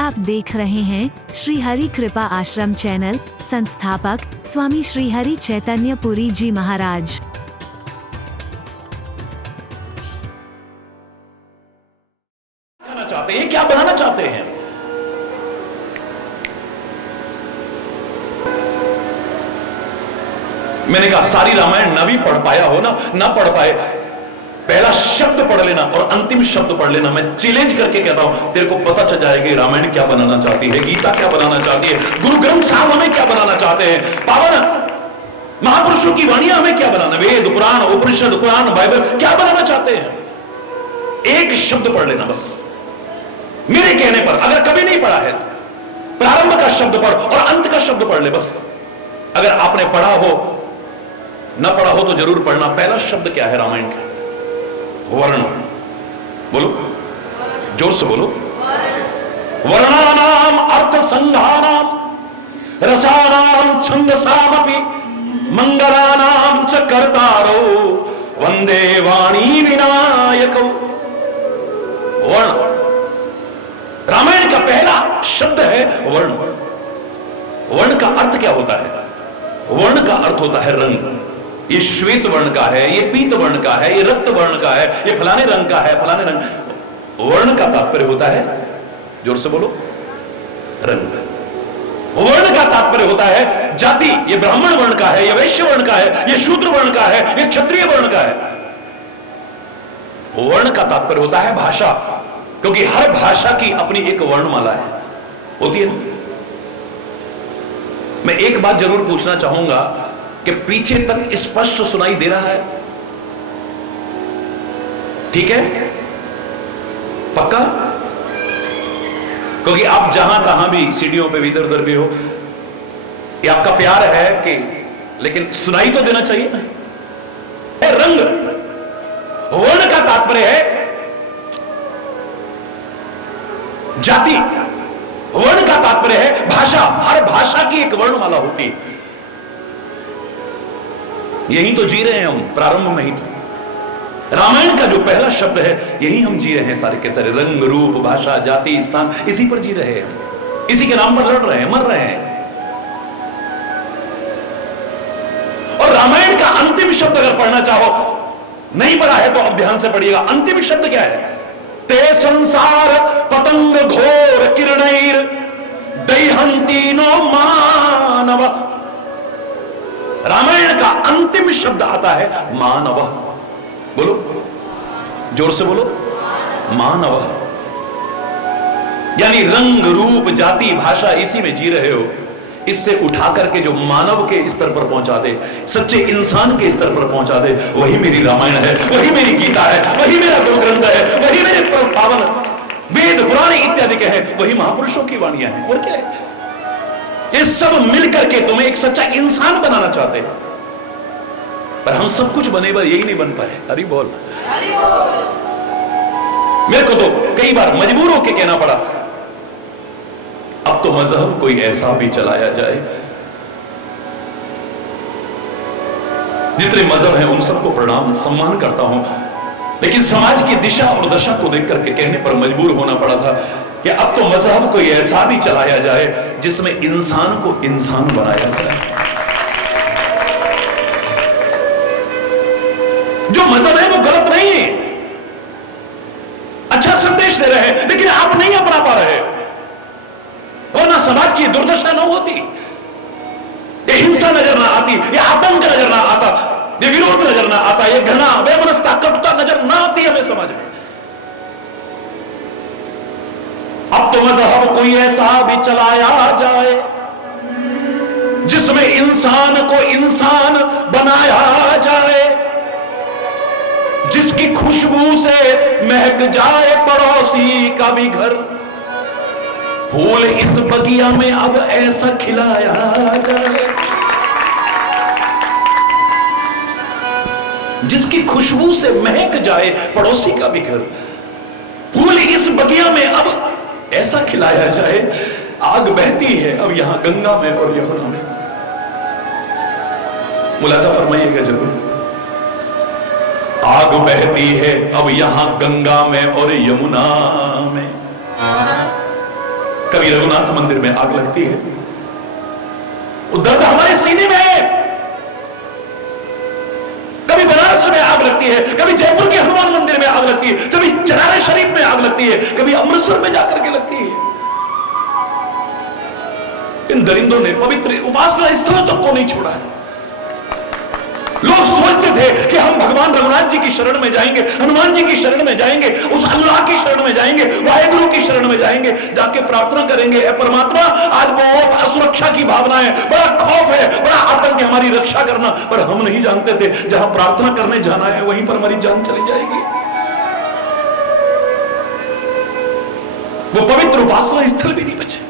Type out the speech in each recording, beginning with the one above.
आप देख रहे हैं श्री हरि कृपा आश्रम चैनल। संस्थापक स्वामी श्री हरि चैतन्य पुरी जी महाराज। कहना चाहते हैं, क्या बनाना चाहते हैं? मैंने कहा सारी रामायण ना भी पढ़ पाया हो ना पढ़ पाए, पहला शब्द पढ़ लेना और अंतिम शब्द पढ़ लेना। मैं चैलेंज करके कहता हूं, तेरे को पता चल जाएगा रामायण क्या बनाना चाहती है, गीता क्या बनाना चाहती है, गुरु ग्रंथ साहब हमें क्या बनाना चाहते हैं, पावन महापुरुषों की वाणियां हमें क्या बनाना, वेद पुराण उपनिषद कुरान बाइबल क्या बनाना चाहते हैं। एक शब्द पढ़ लेना बस, मेरे कहने पर। अगर कभी नहीं पढ़ा है तो प्रारंभ का शब्द पढ़ और अंत का शब्द पढ़ ले बस। अगर आपने पढ़ा हो ना पढ़ा हो तो जरूर पढ़ना। पहला शब्द क्या है रामायण का? वर्ण। बोलो, जोर से बोलो। वर्णानाम अर्थ संघानाम रसानाम छंदसामपि मंगलानाम च कर्तारो वंदे वाणी विनायको। वर्ण, रामायण का पहला शब्द है वर्ण। वर्ण का अर्थ क्या होता है? वर्ण का अर्थ होता है रंग। ये श्वेत वर्ण का है, ये पीत वर्ण का है, ये रक्त वर्ण का है, ये फलाने रंग का है, फलाने रंग। वर्ण का तात्पर्य होता है, जोर से बोलो, रंग। वर्ण का तात्पर्य होता है जाति। ये ब्राह्मण वर्ण का है, ये वैश्य वर्ण का है, ये शूद्र वर्ण का है, ये क्षत्रिय वर्ण का है। वर्ण का तात्पर्य होता है भाषा, क्योंकि हर भाषा की अपनी एक वर्णमाला है, होती है। मैं एक बात जरूर पूछना चाहूंगा कि पीछे तक स्पष्ट सुनाई दे रहा है? ठीक है, पक्का? क्योंकि आप जहां कहां भी सीढ़ियों पे इधर उधर भी हो, ये आपका प्यार है कि, लेकिन सुनाई तो देना चाहिए ना। रंग, वर्ण का तात्पर्य है जाति, वर्ण का तात्पर्य है भाषा। हर भाषा की एक वर्णमाला होती है। यही तो जी रहे हैं हम, प्रारंभ में ही तो रामायण का जो पहला शब्द है यही हम जी रहे हैं। सारे के सारे रंग रूप भाषा जाति स्थान, इसी पर जी रहे हैं, इसी के नाम पर लड़ रहे हैं, मर रहे हैं। और रामायण का अंतिम शब्द अगर पढ़ना चाहो, नहीं पढ़ा है तो अब ध्यान से पढ़िएगा। अंतिम शब्द क्या है? ते संसार पतंग घोर किरणैर दैहंती नो मानव। रामायण का अंतिम शब्द आता है मानव। बोलो, जोर से बोलो, मानव। यानी रंग रूप जाति भाषा इसी में जी रहे हो, इससे उठा करके जो मानव के स्तर पर पहुंचा दे, सच्चे इंसान के स्तर पर पहुंचा दे, वही मेरी रामायण है, वही मेरी गीता है, वही मेरा गुरु ग्रंथ है, वही मेरे पावन वेद पुराण इत्यादि के हैं, वही महापुरुषों की वाणियां हैं। और क्या है? ये सब मिलकर के तुम्हें एक सच्चा इंसान बनाना चाहते हैं, पर हम सब कुछ बने पर यही नहीं बन पाए। हरि बोल। मेरे को तो कई बार मजबूर होकर कहना पड़ा, अब तो मजहब कोई ऐसा भी चलाया जाए, जितने मजहब हैं उन सबको प्रणाम सम्मान करता हूं, लेकिन समाज की दिशा और दशा को देख करके कहने पर मजबूर होना पड़ा था कि अब तो मजहब कोई ऐसा भी चलाया जाए जिसमें इंसान को इंसान बनाया जाए। जो मजहब है वो गलत नहीं है, अच्छा संदेश दे रहे हैं, लेकिन आप नहीं अपना पा रहे, वरना समाज की दुर्दशा न होती, ये हिंसा नजर ना आती, ये आतंक नजर ना आता, ये विरोध नजर ना आता, ये घृणा वैमनस्यता कटुता नजर ना आती हमें समाज में। अब तो मजहब कोई ऐसा भी चलाया जाए जिसमें इंसान को इंसान बनाया जाए, जिसकी खुशबू से महक जाए पड़ोसी का भी घर। फूल इस बगिया में अब ऐसा खिलाया जाए, जिसकी खुशबू से महक जाए पड़ोसी का भी घर। फूल इस बगिया में अब ऐसा खिलाया जाए। आग बहती है अब यहां गंगा में और यमुना में। मुलाजा फरमाइएगा जरूर। आग बहती है अब यहां गंगा में और यमुना में। कभी रघुनाथ मंदिर में आग लगती है, वो दर्द हमारे सीने में है। कभी बनारस में आग लगती है, कभी जयपुर के हनुमान मंदिर में आग लगती है, कभी चनारे शरीफ में आग लगती है, कभी अमृतसर में जाकर के लगती है। इन दरिंदों ने पवित्र उपासना स्थलों तक को नहीं छोड़ा है। लोग सोचते थे कि हम भगवान रघुनाथ जी की शरण में जाएंगे, हनुमान जी की शरण में जाएंगे, उस अल्लाह की शरण में जाएंगे, वाहेगुरु की शरण में जाएंगे, जाके प्रार्थना करेंगे, ए परमात्मा आज बहुत असुरक्षा की भावना है, बड़ा खौफ है, बड़ा आतंक है, हमारी रक्षा करना। पर हम नहीं जानते थे जहां प्रार्थना करने जाना है वहीं पर हमारी जान चली जाएगी। वो पवित्र उपासना स्थल भी नहीं बचे।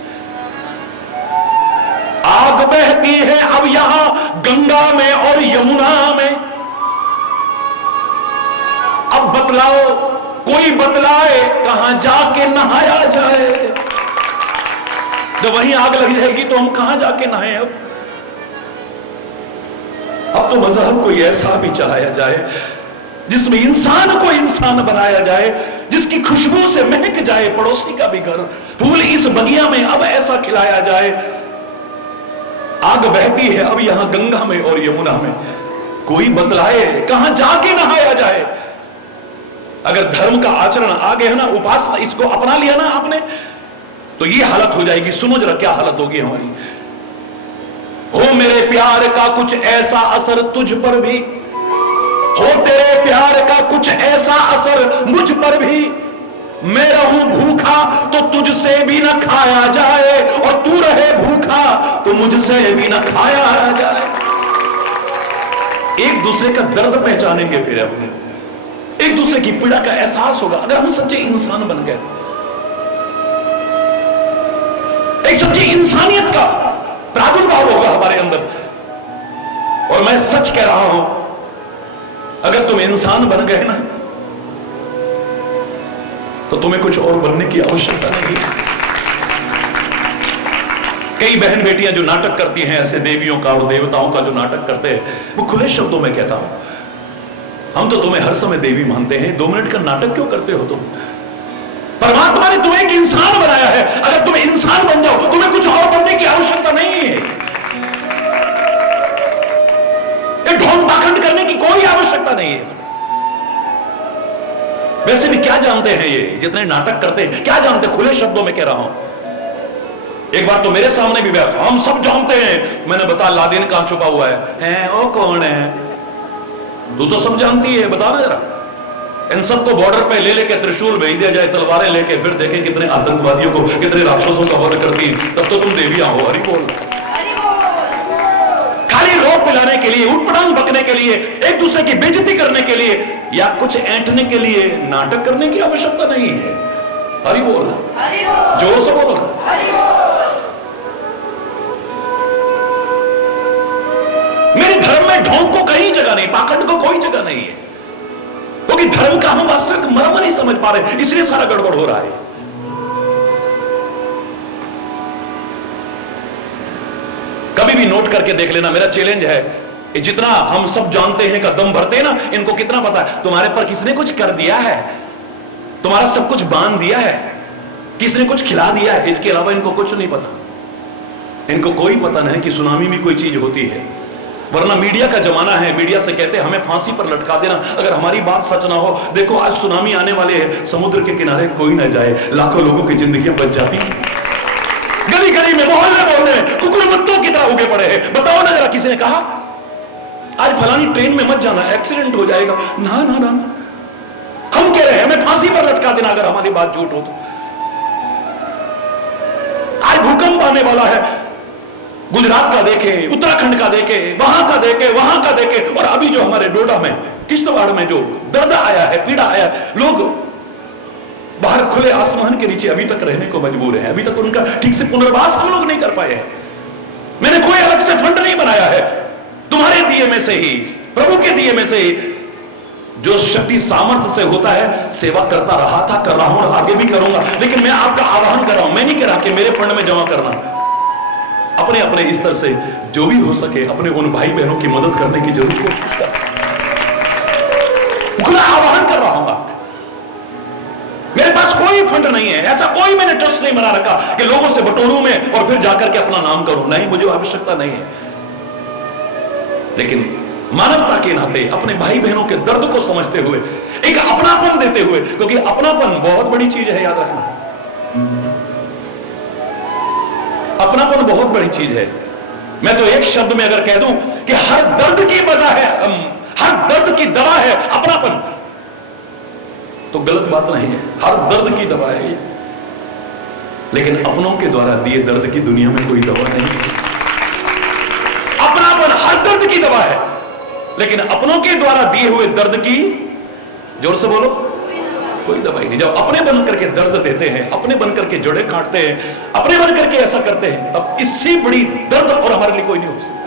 आग बहती है अब यहां गंगा में और यमुना में। अब बतलाओ, कोई बतलाए कहां जाके नहाया जाए। जब वहीं आग लग जाएगी तो हम कहां जाके नहाए। अब तो मजहब कोई ऐसा भी चलाया जाए जिसमें इंसान को इंसान बनाया जाए, जिसकी खुशबू से महक जाए पड़ोसी का भी घर। फूल इस बगिया में अब ऐसा खिलाया जाए। आग बहती है अब यहां गंगा में और यमुना में, कोई बतलाए कहां जाके नहाया जाए। अगर धर्म का आचरण आ गया ना, उपासना इसको अपना लिया ना आपने, तो ये हालत हो जाएगी। सुनो जरा क्या हालत होगी हमारी। हो मेरे प्यार का कुछ ऐसा असर तुझ पर भी, हो तेरे प्यार का कुछ ऐसा असर मुझ पर भी। मैं रहूं भूखा तो तुझसे भी न खाया जाए, और तू रहे भूखा तो मुझसे भी न खाया जाए। एक दूसरे का दर्द पहचानेंगे, फिर अपने एक दूसरे की पीड़ा का एहसास होगा। अगर हम सच्चे इंसान बन गए, एक सच्ची इंसानियत का प्रादुर्भाव होगा हमारे अंदर। और मैं सच कह रहा हूं, अगर तुम इंसान बन गए ना तो तुम्हें कुछ और बनने की आवश्यकता नहीं है। कई बहन बेटियां जो नाटक करती हैं ऐसे देवियों का और देवताओं का जो नाटक करते हैं, वो खुले शब्दों में कहता हूं, हम तो तुम्हें हर समय देवी मानते हैं, 2 मिनट का नाटक क्यों करते हो तुम? परमात्मा ने तुम्हें एक इंसान बनाया है। अगर तुम इंसान बन जाओ, तुम्हें कुछ और बनने की आवश्यकता नहीं है। ये ढोंग पाखंड करने की कोई आवश्यकता नहीं है। वैसे भी क्या जानते हैं ये जितने नाटक करते हैं, क्या जानते? खुले शब्दों में कह रहा हूं। एक बार तो मेरे सामने भी बैठा, हम सब जानते हैं। मैंने बता लादेन कहां छुपा हुआ है? वो कौन है? तू तो सब जानती है, बता ना जरा। इन सबको बॉर्डर पे ले लेके त्रिशूल भेज दिया जाए, तलवारें लेके, फिर देखें कितने आतंकवादियों को, कितने राक्षसों का वध करती, तब तो तुम देवियां हो। हरि बोल। खाली रोक पिलाने के लिए, उठपटांग बकने के लिए, एक दूसरे की बेइज्जती करने के लिए या कुछ ऐंठने के लिए नाटक करने की आवश्यकता नहीं है। हरि बोल, जोर से बोलो। मेरे धर्म में ढोंग को कहीं जगह नहीं, पाखंड को कोई जगह नहीं है, क्योंकि धर्म का हम वास्तविक मर्म नहीं समझ पा रहे, इसलिए सारा गड़बड़ हो रहा है। कभी भी नोट करके देख लेना, मेरा चैलेंज है, जितना हम सब जानते हैं का दम भरते हैं ना, इनको कितना पता है तुम्हारे पर किसने कुछ कर दिया है, तुम्हारा सब कुछ बांध दिया है, किसने कुछ खिला दिया है, इसके अलावा इनको कुछ नहीं पता। इनको कोई पता नहीं कि सुनामी में कोई चीज होती है। वरना मीडिया का जमाना है, मीडिया से कहते हैं हमें फांसी पर लटका देना अगर हमारी बात सच ना हो। देखो आज सुनामी आने वाले है, समुद्र के किनारे कोई ना जाए, लाखों लोगों की जिंदगियां बच जाती हैं। गली गली में, मोहल्ले मोहल्ले में कुकुर मुत्तों की तरह उगे पड़े हैं। बताओ ना जरा, किसी ने कहा आज फलानी ट्रेन में मत जाना, एक्सीडेंट हो जाएगा? ना ना ना, हम कह रहे हैं हमें फांसी पर लटका देना अगर हमारी बात झूठ हो तो। आज भूकंप आने वाला है, गुजरात का देखे, उत्तराखंड का देखे, वहां का देखे, वहां का देखे, और अभी जो हमारे डोडा में, किश्तवाड़ में जो दर्द आया है, पीड़ा आया है, लोग बाहर खुले आसमान के नीचे अभी तक रहने को मजबूर हैं। अभी तक उनका ठीक से पुनर्वास हम लोग नहीं कर पाए हैं। मैंने कोई अलग से फंड नहीं बनाया है, तुम्हारे दिए में से ही, प्रभु के दिए में से ही जो शक्ति सामर्थ्य से होता है, सेवा करता रहा था, कर रहा हूं और आगे भी करूंगा। लेकिन मैं आपका आह्वान कर रहा हूं, मैं नहीं कह रहा कि मेरे फंड में जमा करना, अपने अपने स्तर से जो भी हो सके अपने उन भाई बहनों की मदद करने की जरूर कोशिश खुला आह्वान कर रहा हूं। मेरे पास कोई फंड नहीं है, ऐसा कोई मैंने ट्रस्ट नहीं बना रखा कि लोगों से बटोरूं में और फिर जाकर के अपना नाम करूं। नहीं, मुझे आवश्यकता नहीं है। लेकिन मानवता के नाते अपने भाई बहनों के दर्द को समझते हुए, एक अपनापन देते हुए, क्योंकि अपनापन बहुत बड़ी चीज है, याद रखना। अपनापन बहुत बड़ी चीज है। मैं तो एक शब्द में अगर कह दूं कि हर दर्द की वजह है, हर दर्द की दवा है अपनापन, तो गलत बात नहीं है। हर दर्द की दवा है, लेकिन अपनों के द्वारा दिए दर्द की दुनिया में कोई दवा नहीं है। अपनापन हर दर्द की दवा है, लेकिन अपनों के द्वारा दिए हुए दर्द की, जोर से बोलो, कोई दवाई नहीं। जब अपने बन करके दर्द देते हैं, अपने बन करके जड़ें काटते हैं, अपने बन करके ऐसा करते हैं, तब इससे बड़ी दर्द और हमारे लिए कोई नहीं हो सकता।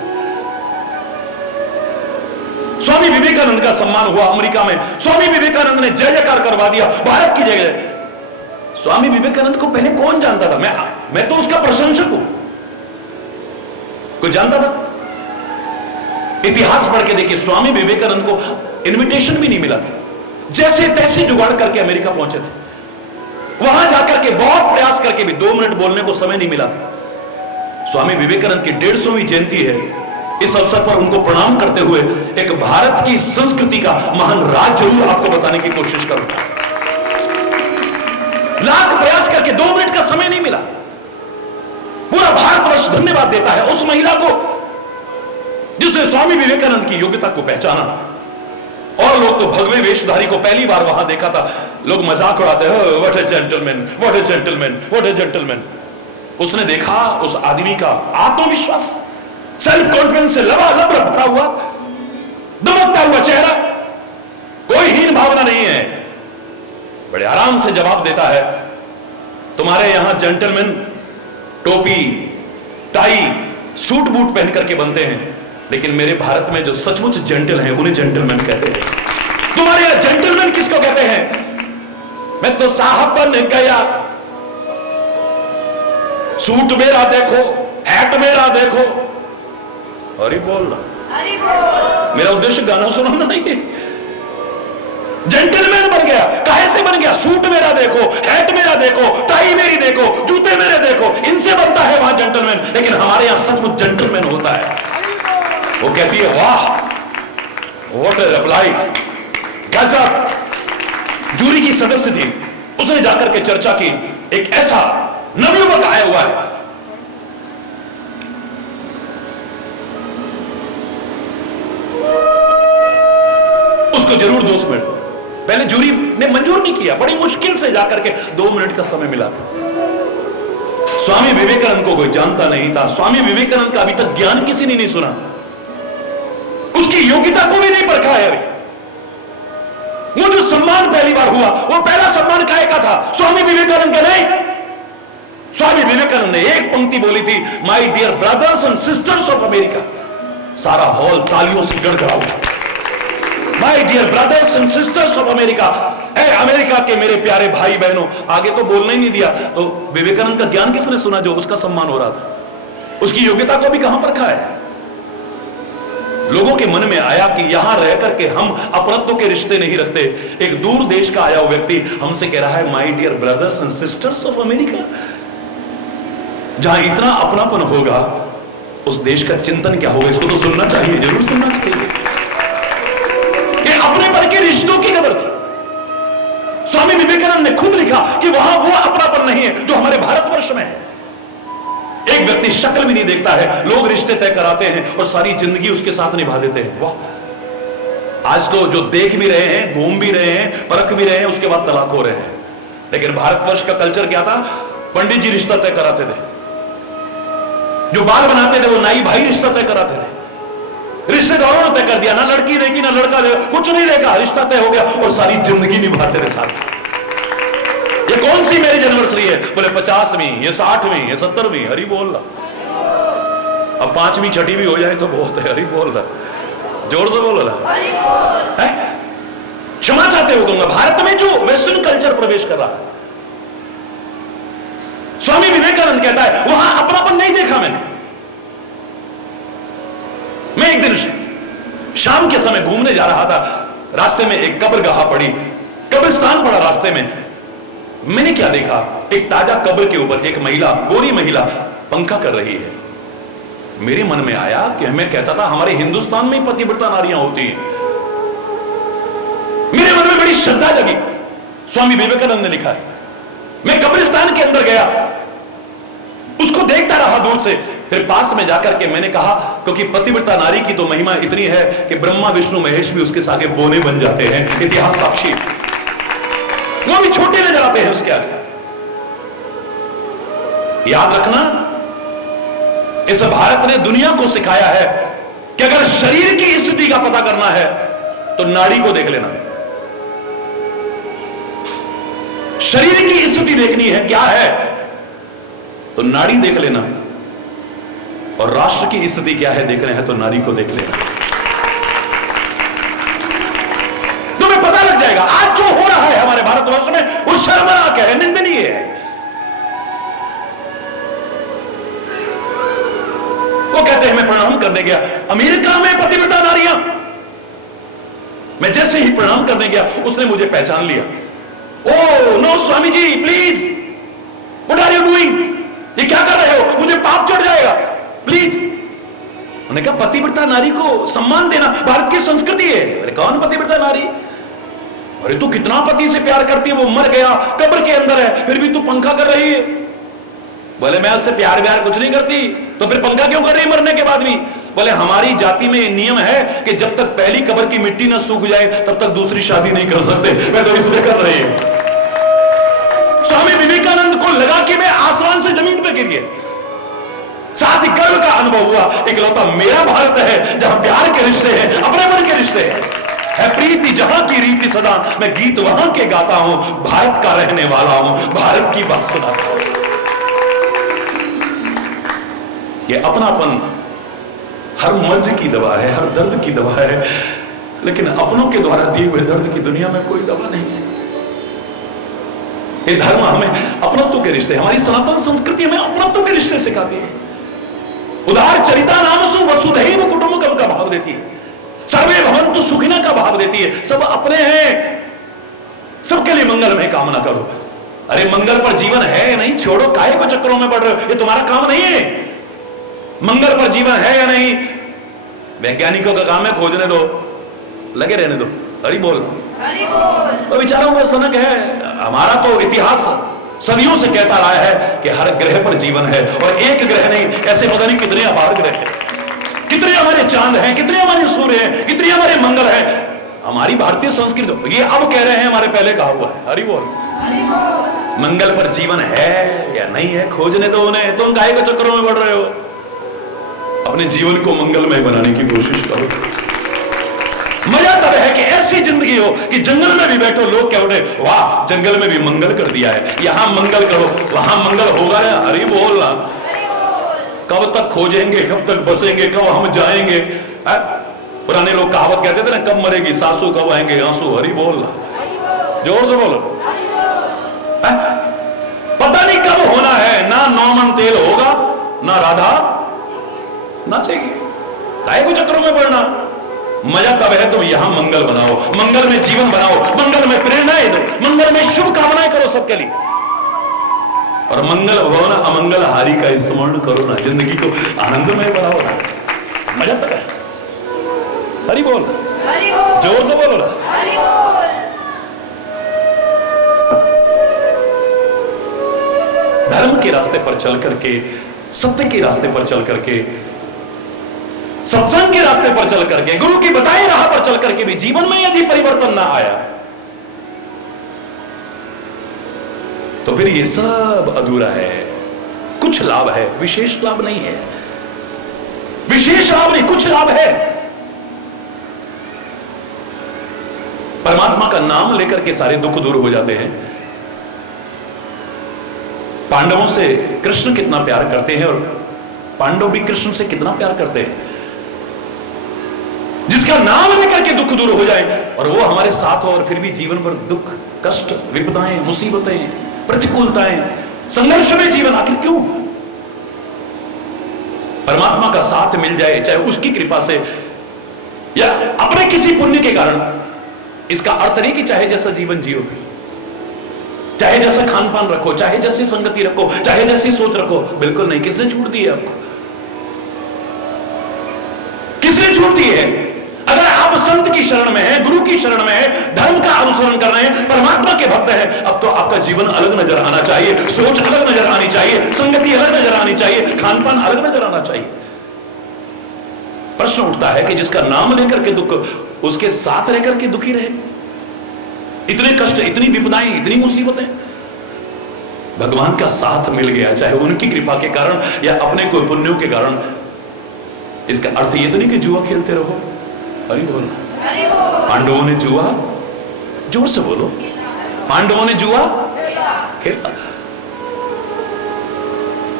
स्वामी विवेकानंद का सम्मान हुआ अमेरिका में, स्वामी विवेकानंद ने जय जयकार करवा दिया भारत की जगह। स्वामी विवेकानंद को पहले कौन जानता था? मैं तो उसका प्रशंसक हूं। कोई जानता था? इतिहास पढ़ के देखिए, स्वामी विवेकानंद को इनविटेशन भी नहीं मिला था, जैसे तैसे जुगाड़ करके अमेरिका पहुंचे थे। वहां जाकर के बहुत प्रयास करके भी 2 मिनट बोलने को समय नहीं मिला था। स्वामी विवेकानंद की 150वीं जयंती है। इस अवसर पर उनको प्रणाम करते हुए एक भारत की संस्कृति का महान राज जरूर आपको बताने की कोशिश करूंगा। लाख प्रयास करके 2 मिनट का समय नहीं मिला। पूरा भारतवर्ष धन्यवाद देता है उस महिला को जिसने स्वामी विवेकानंद की योग्यता को पहचाना। और लोग तो भगवे वेशधारी को पहली बार वहां देखा था, लोग मजाक उड़ाते हैं, what A gentleman, what A gentleman, what A gentleman. उसने देखा उस आदमी का आत्मविश्वास, सेल्फ कॉन्फिडेंस से लबालब भरा हुआ, दमकता हुआ चेहरा, कोई हीन भावना नहीं है। बड़े आराम से जवाब देता है, तुम्हारे यहां जेंटलमैन टोपी, टाई, सूट बूट पहन करके बनते हैं, लेकिन मेरे भारत में जो सचमुच जेंटल हैं उन्हें जेंटलमैन कहते हैं। तुम्हारे यहां जेंटलमैन किसको कहते हैं? मैं तो साहब बन गया, सूट मेरा देखो, हैट मेरा देखो। अरे बोल रहा, मेरा उद्देश्य गाना सुनाना नहीं है। जेंटलमैन बन गया, काहे से बन गया? सूट मेरा देखो, हैट मेरा देखो, टाई मेरी देखो, जूते मेरे देखो, इनसे बनता है वहां जेंटलमैन। लेकिन हमारे यहां सचमुच जेंटलमैन होता है। वो कहती है, वाह व्हाट ए रिप्लाई, कैसा। जूरी की सदस्य थी, उसने जाकर के चर्चा की, एक ऐसा नवयुवक आया हुआ है, उसको जरूर 2 मिनट। पहले जूरी ने मंजूर नहीं किया, बड़ी मुश्किल से जाकर के 2 मिनट का समय मिला था। स्वामी विवेकानंद को कोई जानता नहीं था, स्वामी विवेकानंद का अभी तक ज्ञान किसी ने नहीं सुना, उसकी योग्यता को भी नहीं परखा है। अभी वो जो सम्मान पहली बार हुआ, वो पहला सम्मान काहे का था? स्वामी विवेकानंद का नहीं। स्वामी विवेकानंद ने एक पंक्ति बोली थी, my dear brothers and sisters of America. सारा हॉल तालियों से गड़गड़ा उठा। My dear brothers and sisters of America, America के मेरे प्यारे भाई बहनों। आगे तो बोलना ही नहीं दिया। तो विवेकानंद का ज्ञान किसने सुना जो उसका सम्मान हो रहा था? उसकी योग्यता को भी कहां परखा है? लोगों के मन में आया कि यहां रह करके हम अपनत्व के रिश्ते नहीं रखते। एक दूर देश का आया हुआ व्यक्ति हमसे कह रहा है, my dear brothers and sisters of America. जहां इतना अपनापन होगा, उस देश का चिंतन क्या होगा? इसको तो सुनना चाहिए, जरूर सुनना चाहिए। ये अपनेपन के रिश्तों की कदर थी। स्वामी विवेकानंद ने खुद लिखा कि वहां वो अपनापन नहीं है जो हमारे भारतवर्ष में है। एक व्यक्ति शक्ल भी नहीं देखता है, लोग रिश्ते तय कराते हैं और सारी जिंदगी उसके साथ निभा देते हैं। वाह! आज तो जो देख भी रहे हैं, घूम भी रहे हैं, परख भी रहे हैं, उसके बाद तलाक हो रहे हैं। लेकिन भारतवर्ष का कल्चर क्या था? पंडित जी रिश्ता तय कराते थे, जो बाल बनाते थे वो नाई भाई रिश्ता तय कराते थे। रिश्तेदारों ने तय कर दिया, ना लड़की देखी ना लड़का देखा, कुछ नहीं देखा, रिश्ता तय हो गया और सारी जिंदगी निभाते थे साथ। ये कौन सी मैरिज एनिवर्सरी है? बोले 50वीं, ये 60वीं, ये 70वीं। हरी बोल रहा। अब 5वीं 6वीं भी हो जाए तो बहुत है। हरी बोल रहा, जोर से बोल रहा है। क्षमा चाहते हो कहूंगा, भारत में जो वेस्टर्न कल्चर प्रवेश कर रहा है। स्वामी विवेकानंद कहता है वहां अपनापन नहीं देखा मैंने। मैं एक दिन शाम के समय घूमने जा रहा था, रास्ते में एक कब्रगाह पड़ी, कब्रिस्तान पड़ा रास्ते में। मैंने क्या देखा, एक ताजा कब्र के ऊपर एक महिला, गोरी महिला पंखा कर रही है। मेरे मन में आया कि मैं कहता था हमारे हिंदुस्तान में ही पतिव्रता नारियां होती हैं। मेरे मन में बड़ी श्रद्धा जगी। स्वामी विवेकानंद ने लिखा है। मैं कब्रिस्तान के अंदर गया, उसको देखता रहा दूर से, फिर पास में जाकर के मैंने कहा, क्योंकि पतिव्रता नारी की तो महिमा इतनी है कि ब्रह्मा विष्णु महेश भी उसके आगे बोने बन जाते हैं, इतिहास साक्षी, वो भी छोटे नजर आते हैं उसके आगे। याद रखना, इस भारत ने दुनिया को सिखाया है कि अगर शरीर की स्थिति का पता करना है तो नाड़ी को देख लेना। शरीर की स्थिति देखनी है क्या है तो नाड़ी देख लेना, और राष्ट्र की स्थिति क्या है देखना है तो नाड़ी को देख लेना। तुम्हें पता लग जाएगा आज जो हो रहा है हमारे भारतवर्ष में वो शर्मनाक है, निंदनीय है। वो कहते हैं मैं प्रणाम करने गया अमेरिका में पतिव्रता नारियां, मैं जैसे ही प्रणाम करने गया उसने मुझे पहचान लिया। Oh no Swami ji please, what are you doing, ये क्या कर रहे हो, मुझे पाप चढ़ जाएगा, प्लीज। उन्होंने कहा पतिव्रता नारी को सम्मान देना भारत की संस्कृति है। अरे कौन पतिव्रता नारी, अरे तू कितना पति से प्यार करती है, वो मर गया कब्र के अंदर है फिर भी तू पंखा कर रही है। बोले मैं उससे प्यार व्यार कुछ नहीं करती, तो फिर पंखा क्यों कर रही मरने के बाद भी। बोले हमारी जाति में नियम है कि जब तक पहली कब्र की मिट्टी ना सूख जाए तब तक दूसरी शादी नहीं कर सकते, मैं तो इसलिए कर रही हूं। स्वामी विवेकानंद को लगा कि मैं आसमान से जमीन पे गिरी है। साथ ही गर्व का अनुभव हुआ, इकलौता मेरा भारत है जहां प्यार के रिश्ते हैं, अपने मन के रिश्ते हैं। है प्रीति जहां की रीति सदा, मैं गीत वहां के गाता हूं, भारत का रहने वाला हूं, भारत की बात सुनाता हूं। ये अपनापन हर मर्ज की दवा है, हर दर्द की दवा है, लेकिन अपनों के द्वारा दिए हुए दर्द की दुनिया में कोई दवा नहीं है। ये धर्म हमें अपनत्व के रिश्ते, हमारी सनातन संस्कृति हमें अपनत्व के रिश्ते सिखाती है। उदार चरिता नामसु वसुधैव कुटुंबकम का भाव देती है, सर्वे भवन्तु सुखिनः का भाव देती है। सब अपने हैं, सबके लिए मंगल में कामना करो। अरे मंगल पर जीवन है नहीं, छोड़ो काहे को चक्करों में पड़ रहे हो, ये तुम्हारा काम नहीं है। मंगल पर जीवन है या नहीं वैज्ञानिकों का काम है, खोजने दो, लगे रहने दो। हरि बोल, तो विचारों का सनक है। हमारा तो इतिहास सदियों से कहता रहा है कि हर ग्रह पर जीवन है, और एक ग्रह नहीं, ऐसे पता नहीं कितने अपार ग्रह हैं, कितने हमारे चांद हैं, कितने हमारे सूर्य हैं, कितने हमारे मंगल हैं। हमारी भारतीय संस्कृति ये अब कह रहे हैं, हमारे पहले कहा हुआ है। हरि बोल, मंगल पर जीवन है या नहीं है खोजने दो उन्हें, तुम काहे के चक्करों में पड़ रहे हो। अपने जीवन को मंगलमय बनाने की कोशिश करो। मजा तब है कि ऐसी जिंदगी हो कि जंगल में भी बैठो लोग क्या उठे, वाह जंगल में भी मंगल कर दिया है, यहां मंगल करो वहां मंगल होगा ना। हरि बोल ना, कब तक खोजेंगे, कब तक बसेंगे, कब हम जाएंगे। पुराने लोग कहावत कहते थे ना, कब मरेगी सासू कब आएंगे आंसू। हरि बोल ना, जोर से बोलो। पता नहीं कब होना है, ना 9 मन तेल होगा, ना राधा नाचेगी, काहे को चक्करों में पड़ना। मजा तब है तुम यहां मंगल बनाओ, मंगल में जीवन बनाओ, मंगल में प्रेरणाएं दो, मंगल में शुभ कामनाएं करो सबके लिए, और मंगल भवन अमंगल हारी का स्मरण करो ना, जिंदगी को आनंदमय बनाओ ना। मजा तब है। हरि बोल, जोर से बोलो ना। धर्म के रास्ते पर चल करके, सत्य के रास्ते पर चल करके, सत्संग के रास्ते पर चल करके, गुरु की बताई राह पर चल करके भी जीवन में यदि परिवर्तन ना आया तो फिर ये सब अधूरा है। कुछ लाभ है, विशेष लाभ नहीं है। विशेष लाभ नहीं, कुछ लाभ है। परमात्मा का नाम लेकर के सारे दुख दूर हो जाते हैं। पांडवों से कृष्ण कितना प्यार करते हैं और पांडव भी कृष्ण से कितना प्यार करते हैं। जिसका नाम लेकर के दुख दूर हो जाए और वो हमारे साथ हो, और फिर भी जीवन भर दुख, कष्ट, विपदाएं, मुसीबतें, प्रतिकूलताएं, संघर्ष में जीवन, आखिर क्यों। परमात्मा का साथ मिल जाए, चाहे उसकी कृपा से या अपने किसी पुण्य के कारण, इसका अर्थ नहीं कि चाहे जैसा जीवन जियो, चाहे जैसा खान पान रखो, चाहे जैसी संगति रखो, चाहे जैसी सोच रखो, बिल्कुल नहीं। किसने छूट दी है आपको? किसने छूट दी है? अगर आप संत की शरण में हैं, गुरु की शरण में हैं, धर्म का अनुसरण कर रहे हैं, परमात्मा के भक्त हैं, अब तो आपका जीवन अलग नजर आना चाहिए, सोच अलग नजर आनी चाहिए, संगति अलग नजर आनी चाहिए, खान पान अलग नजर आना चाहिए। प्रश्न उठता है कि जिसका नाम लेकर के दुख, उसके साथ रहकर के दुखी रहे। इतने कष्ट, इतनी विपदाएं, इतनी मुसीबतें, भगवान का साथ मिल गया, चाहे उनकी कृपा के कारण या अपने कोई पुण्यों के कारण। इसका अर्थ ये तो नहीं कि जुआ खेलते रहो। अरे बोलो, पांडवों ने जुआ, जोर से बोलो, पांडवों ने जुआ खेला।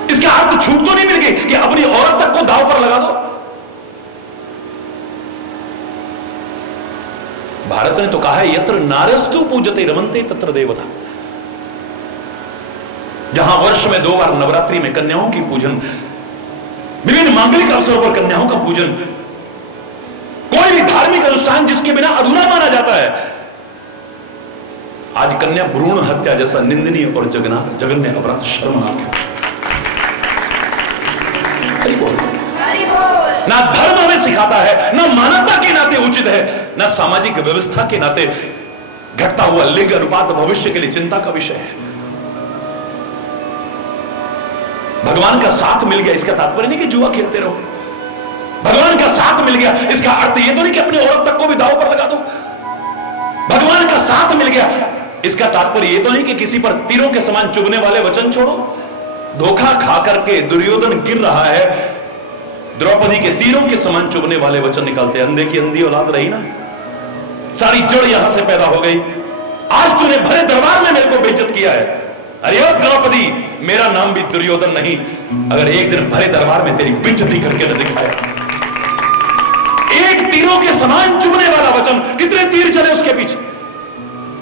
इसका अर्थ छूट तो नहीं मिल गई कि अपनी औरत तक को दांव पर लगा दो। भारत ने तो कहा है, यत्र नारस्तु पूजते रमन्ते तत्र देवता। जहां वर्ष में 2 बार नवरात्रि में कन्याओं की पूजन, विभिन्न मांगलिक अवसरों पर कन्याओं का पूजन, कोई भी धार्मिक अनुष्ठान जिसके बिना अधूरा माना जाता है, आज कन्या भ्रूण हत्या जैसा निंदनीय और जघन्य अपराध शर्मनाक है। ना धर्म हमें सिखाता है, ना मानवता के नाते उचित है, ना सामाजिक व्यवस्था के नाते घटता हुआ लिंग अनुपात भविष्य के लिए चिंता का विषय है। भगवान का साथ मिल गया, इसका तात्पर्य नहीं कि जुआ खेलते रहो। भगवान का साथ मिल गया, इसका अर्थ यह तो नहीं कि अपनी औरत तक को भी दांव पर लगा दो। भगवान का साथ मिल गया, इसका तात्पर्य यह तो नहीं कि किसी पर तीरों के समान चुभने वाले वचन छोड़ो। धोखा खा करके दुर्योधन गिर रहा है, द्रौपदी के तीरों के समान चुभने वाले वचन निकालते। अंधे की अंधी औलाद रही ना, सारी जड़ यहां से पैदा हो गई। आज तूने भरे दरबार में मेरे को बेइज्जत किया है। अरे ओ द्रौपदी, मेरा नाम भी दुर्योधन नहीं, अगर एक दिन भरे दरबार में तेरी बेइज्जती करके न दिखाया। एक तीरों के समान चुभने वाला वचन, कितने तीर चले उसके पीछे,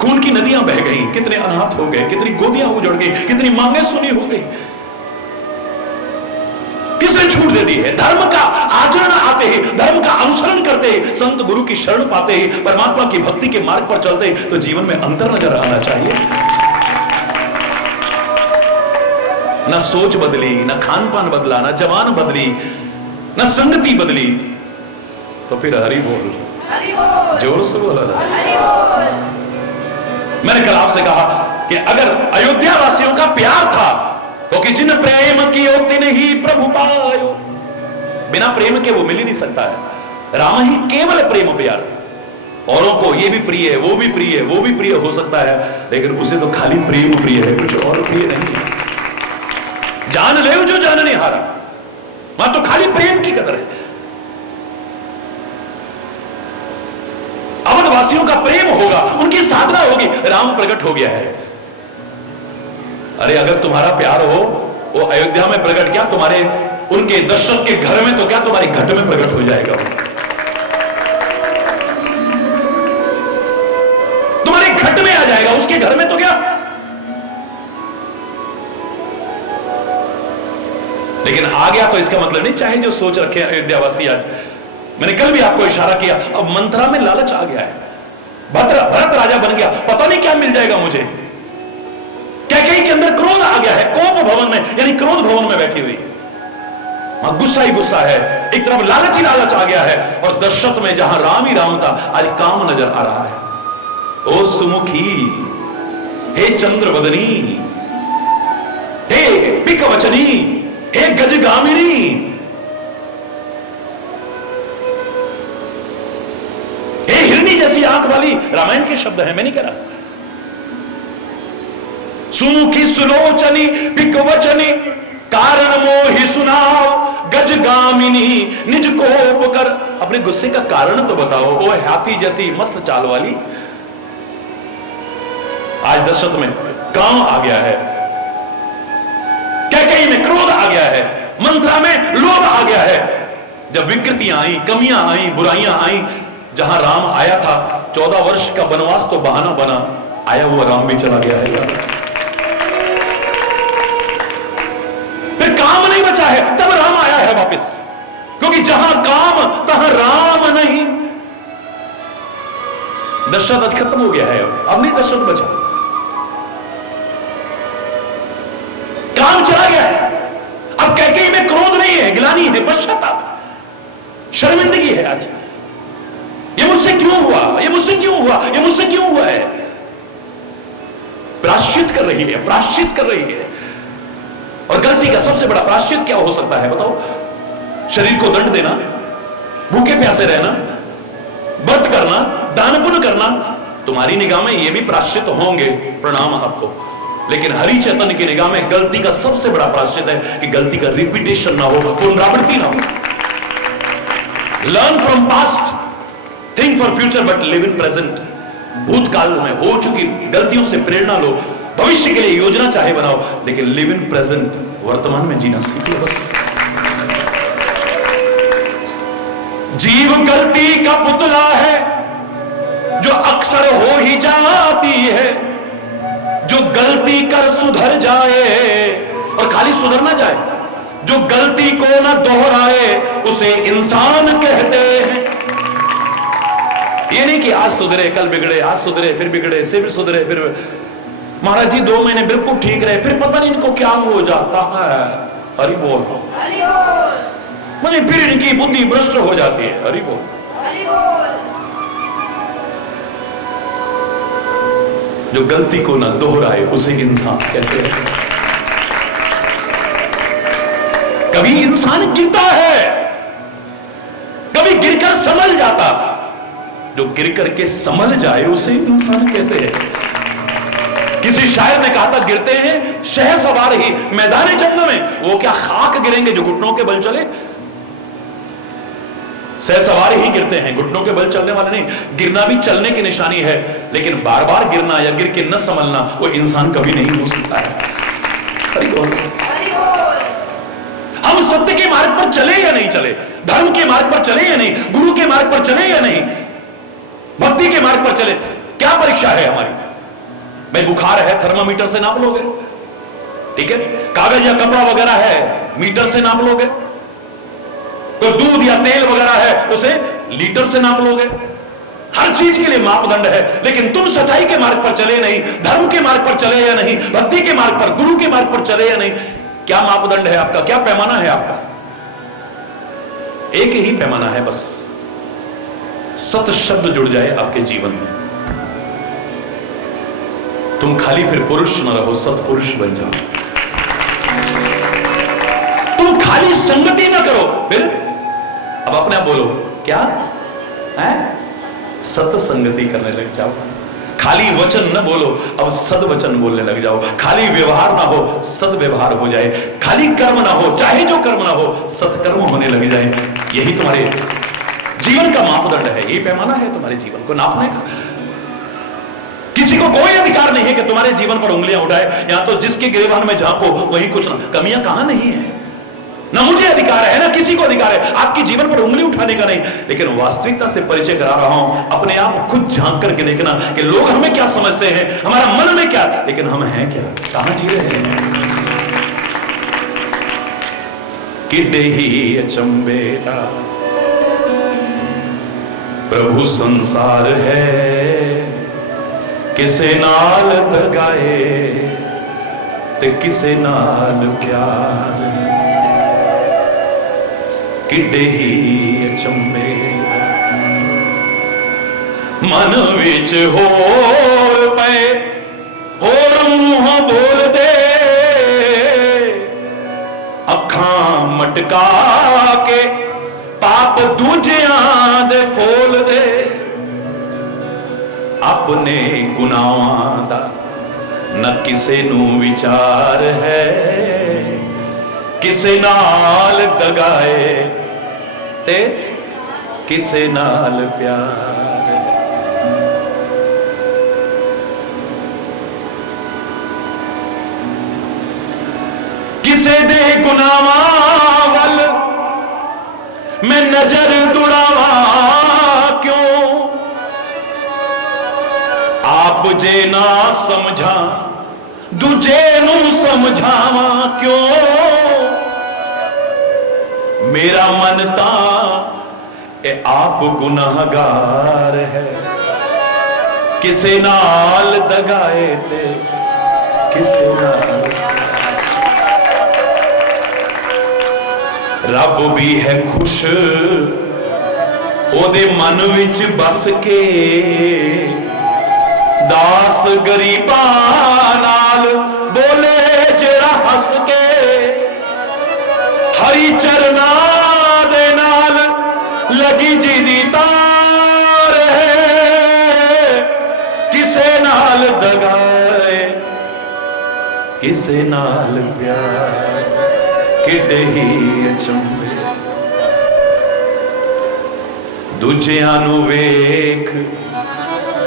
खून की नदियां बह गई, कितने अनाथ हो गए, कितनी गोदियां उजड़ गई, कितनी मांगें सुनी हो गई। किसने छूट दे दी है? धर्म का आचरण आते ही, धर्म का अनुसरण करते ही, संत गुरु की शरण पाते ही, परमात्मा की भक्ति के मार्ग पर चलते ही तो जीवन में अंतर नजर आना चाहिए। ना सोच बदली, ना खान पान बदला, ना जवान बदली, ना संगति बदली, तो फिर हरि बोल, जोर से बोला था। मैंने कल आपसे कहा कि अगर अयोध्या वासियों का प्यार था, क्योंकि जिन प्रेम की तिन ही प्रभु पायो, बिना प्रेम के वो मिल ही नहीं सकता है। राम ही केवल प्रेम प्यार, औरों को ये भी प्रिय है, वो भी प्रिय है, वो भी प्रिय हो सकता है, लेकिन उसे तो खाली प्रेम प्रिय है, कुछ और प्रिय नहीं है। जान ले जो जान नहीं हारा, वहां तो खाली प्रेम की कदर है। अवधवासियों का प्रेम होगा, उनकी साधना होगी, राम प्रकट हो गया है। अरे अगर तुम्हारा प्यार हो, वो अयोध्या में प्रकट क्या, तुम्हारे उनके दशरथ के घर में तो क्या, तुम्हारे घट में प्रकट हो जाएगा। तुम्हारे घट में आ जाएगा, उसके घर में तो क्या। लेकिन आ गया तो इसका मतलब नहीं, चाहे जो सोच रखे अयोध्यावासी आज, मैंने कल भी आपको इशारा किया, अब मंथरा में लालच आ गया है। भरत राजा बन गया, पता नहीं क्या मिल जाएगा मुझे। कैकेयी के अंदर क्रोध आ गया है, कोप भवन में, यानी क्रोध भवन में बैठी हुई, वहां गुस्सा ही गुस्सा है। एक तरफ लालच ही लालच आ गया है, और दशरथ में जहां राम ही राम था, आज काम नजर आ रहा है। ओ सुमुखी, हे चंद्रवदनी, हे पिकवचनी, हे गजगामिनी, हे हिरणी जैसी आंख वाली, रामायण के शब्द हैं, मैं नहीं कह रहा। सुमुखी सुलोचनी पिकवचनी, कारण मोहि सुनाओ, गजगामिनी निज कोप कर। अपने गुस्से का कारण तो बताओ, वो हाथी जैसी मस्त चाल वाली। आज दशरथ में काम आ गया है, कैकेयी में क्रोध आ गया है, मंथरा में लोभ आ गया है। जब विकृतियां आई, कमियां आई, बुराइयां आई, जहां राम आया था, 14 वर्ष का वनवास तो बहाना बना, आया हुआ राम भी चला गया है। फिर काम नहीं बचा है, तब राम आया है वापस, क्योंकि जहां काम तहां राम नहीं। दशरथ आज खत्म हो गया है, अब नहीं दशरथ बचा। कैकेयी में क्रोध नहीं है, ग्लानि है, पश्चाताप, शर्मिंदगी है। आज ये मुझसे क्यों हुआ, ये मुझसे क्यों हुआ, ये मुझसे क्यों हुआ है। प्रायश्चित कर रही है, प्रायश्चित कर रही है। और गलती का सबसे बड़ा प्रायश्चित क्या हो सकता है बताओ? शरीर को दंड देना, भूखे प्यासे रहना, व्रत करना, दान पुण्य करना। तुम्हारी निगाह में ये भी प्रायश्चित होंगे, प्रणाम आपको। लेकिन हरि चैतन्य की निगाह में गलती का सबसे बड़ा प्रायश्चित है कि गलती का रिपीटेशन ना हो, पुनरावृत्ति ना हो। Learn from past, think for future, but live in present. भूतकाल में हो चुकी गलतियों से प्रेरणा लो, भविष्य के लिए योजना चाहे बनाओ, लेकिन लिव इन प्रेजेंट, वर्तमान में जीना सीख लो बस। जीव गलती का पुतला है जो अक्सर हो ही जाती है। जो गलती कर सुधर जाए, और खाली सुधर ना जाए, जो गलती को ना दोहराए उसे इंसान कहते हैं। ये नहीं कि आज सुधरे कल बिगड़े, आज सुधरे फिर बिगड़े, फिर सुधरे फिर। महाराज जी 2 महीने बिल्कुल ठीक रहे, फिर पता नहीं इनको क्या हो जाता है। हरि बोल, मुझे फिर इनकी बुद्धि भ्रष्ट हो जाती है। हरि बोल। जो गलती को ना दोहराए उसे इंसान कहते हैं। कभी इंसान गिरता है, कभी गिरकर संभल जाता। जो गिर करके संभल जाए उसे इंसान कहते हैं। किसी शायर ने कहा था, गिरते हैं शहसवार ही मैदान जंग में, वो क्या खाक गिरेंगे जो घुटनों के बल चले। सहसवार ही गिरते हैं, घुटनों के बल चलने वाले नहीं। गिरना भी चलने की निशानी है, लेकिन बार बार गिरना या गिर के न संभलना वो इंसान कभी नहीं हो सकता है। हरि बोल। हम सत्य के मार्ग पर चले या नहीं चले, धर्म के मार्ग पर चले या नहीं, गुरु के मार्ग पर चले या नहीं, भक्ति के मार्ग पर चले, क्या परीक्षा है हमारी? भाई बुखार है, थर्मामीटर से नाप लोगे, ठीक है। कागज या कपड़ा वगैरह है, मीटर से नाप लोगे। तो दूध या तेल वगैरह है, उसे लीटर से नाप लोगे। हर चीज के लिए मापदंड है, लेकिन तुम सच्चाई के मार्ग पर चले नहीं, धर्म के मार्ग पर चले या नहीं, भक्ति के मार्ग पर, गुरु के मार्ग पर चले या नहीं, क्या मापदंड है आपका, क्या पैमाना है आपका? एक ही पैमाना है बस, सत शब्द जुड़ जाए आपके जीवन में, तुम खाली फिर पुरुष न रहो, सतपुरुष बन जाओ। तुम खाली संगति न करो, फिर अब अपने आप बोलो क्या है, सत्संगति करने लग जाओ। खाली वचन न बोलो, अब सद्वचन बोलने लग जाओ। खाली व्यवहार ना हो, सद्व्यवहार हो जाए। खाली कर्म ना हो, चाहे जो कर्म ना हो, सत्कर्म होने लग जाए। यही तुम्हारे जीवन का मापदंड है, यही पैमाना है तुम्हारे जीवन को नापने का। किसी को कोई अधिकार नहीं है कि तुम्हारे जीवन पर उंगलियां उठाए। यहां तो जिसके गिरेबान में झांको वही कुछ ना, कमियां कहां नहीं है। ना मुझे अधिकार है, ना किसी को अधिकार है आपके जीवन पर उंगली उठाने का नहीं, लेकिन वास्तविकता से परिचय करा रहा हूं। अपने आप खुद झांक करके देखना कि लोग हमें क्या समझते हैं, हमारा मन में क्या, लेकिन हम हैं क्या, कहां जी रहे हैं। किडे ही अचंबेता प्रभु संसार है, किसे नाल दगाए ते किसे नाल प्यार। किडे ही अचंबे मन विच होर पे, होर मुंह बोल दे, अखां मटका के पाप दूजियां दे फोल दे। अपने गुनाहां दा न किसे नू विचार है, किसे नाल दगाए ते किसे नाल प्यार। किसे दे गुनाहां वल मैं नजर दुड़ावा क्यों, आप जे ना समझा दूजे नू समझावा क्यों। मेरा मन तां ए आप गुनाहगार है, किसे नाल दगाए ते किसे नाल। रब भी है खुश ओदे मन विच बस के, दास गरीबा नाल बोले जेड़ा हस के, हरी चरना दे नाल लगी जी दी तार है, किसे नाल दगाए किसे नाल प्यार, किडे ही अचंभे दूजियां नू वेख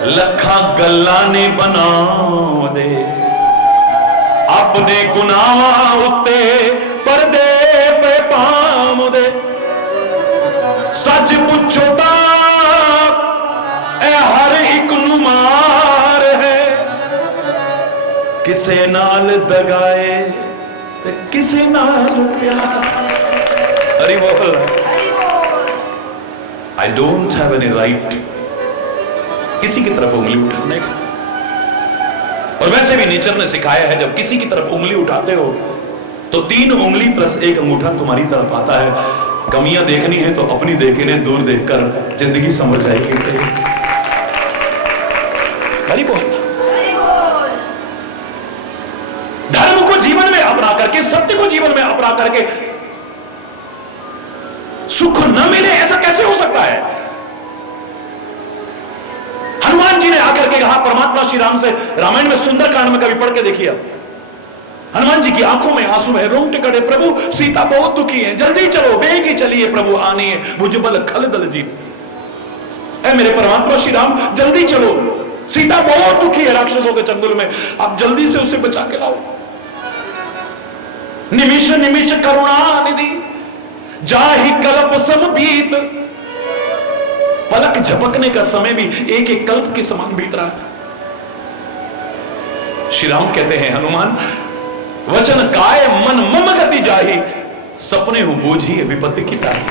लखां गल्लां ने बनाउंदे, अपने गुनाहां उत्ते पर्दे पे पाउंदे, सच पुछो तां ए हर एक नू मार है, किसे नाल दगाए ते किसे नाल प्यार। हरि बोल। I don't have any right किसी की तरफ उंगली उठाने का, और वैसे भी नेचर ने सिखाया है जब किसी की तरफ उंगली उठाते हो तो 3 उंगली प्लस 1 अंगूठा तुम्हारी तरफ आता है। कमियां देखनी है तो अपनी देखने, दूर देखकर जिंदगी समझ जाएगी। हरि बोल। धर्म को जीवन में अपना करके, सत्य को जीवन में अपना करके सुख न मिले, ऐसा कैसे हो सकता है? हनुमान जी ने आकर के कहा परमात्मा श्री राम से, रामायण में सुंदरकांड में कभी पढ़ के देखिए। हनुमान जी की आंखों में आंसू है, रोंगटे खड़े, प्रभु सीता बहुत दुखी है, जल्दी चलो, बेग ही चलिए प्रभु, आनी है भुजबल खल दल जीत। ऐ मेरे परमात्मा श्री राम जल्दी चलो, सीता बहुत दुखी है राक्षसों के चंगुल में, आप जल्दी से उसे बचा के लाओ। निमिष निमिष करुणा निधि जाहि कल्प सम बीत, पलक झपकने का समय भी एक एक कल्प के समान बीत रहा है। श्री राम कहते हैं हनुमान, वचन काय मन मम गति जाहि, सपने हूं बोझी विपत्ति की ताही।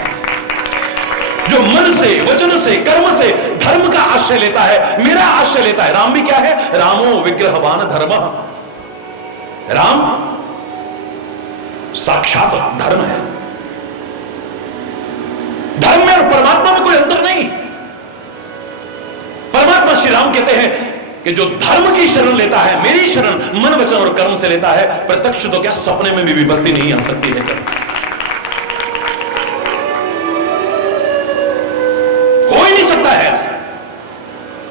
जो मन से, वचन से, कर्म से धर्म का आश्रय लेता है, मेरा आश्रय लेता है। राम भी क्या है? रामो विग्रहवान धर्म। राम साक्षात धर्म है। धर्म में और परमात्मा में कोई अंतर नहीं। परमात्मा श्री राम कहते हैं कि जो धर्म की शरण लेता है, मेरी शरण मन, वचन और कर्म से लेता है, प्रत्यक्ष तो क्या सपने में भी विपत्ति नहीं आ सकती है। हो ही नहीं सकता है ऐसा।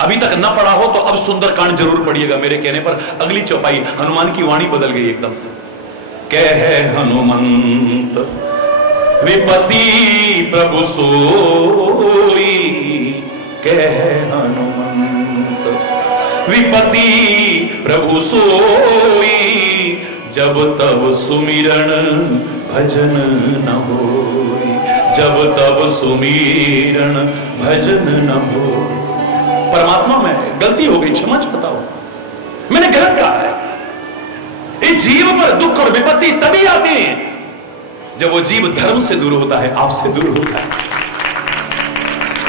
अभी तक न पढ़ा हो तो अब सुंदरकांड जरूर पढ़िएगा मेरे कहने पर। अगली चौपाई हनुमान की वाणी बदल गई एकदम से। कह हनुमंत विपति प्रभु सोई, कह हनुमंत विपति प्रभु सोई, जब तब सुमिरन भजन न होई, जब तब सुमिरन भजन न हो। परमात्मा में गलती हो गई, क्षमा चाहता हूं, मैंने गलत कहा है। इस जीव पर दुख और विपत्ति तभी आती है जब वो जीव धर्म से दूर होता है, आपसे दूर होता है।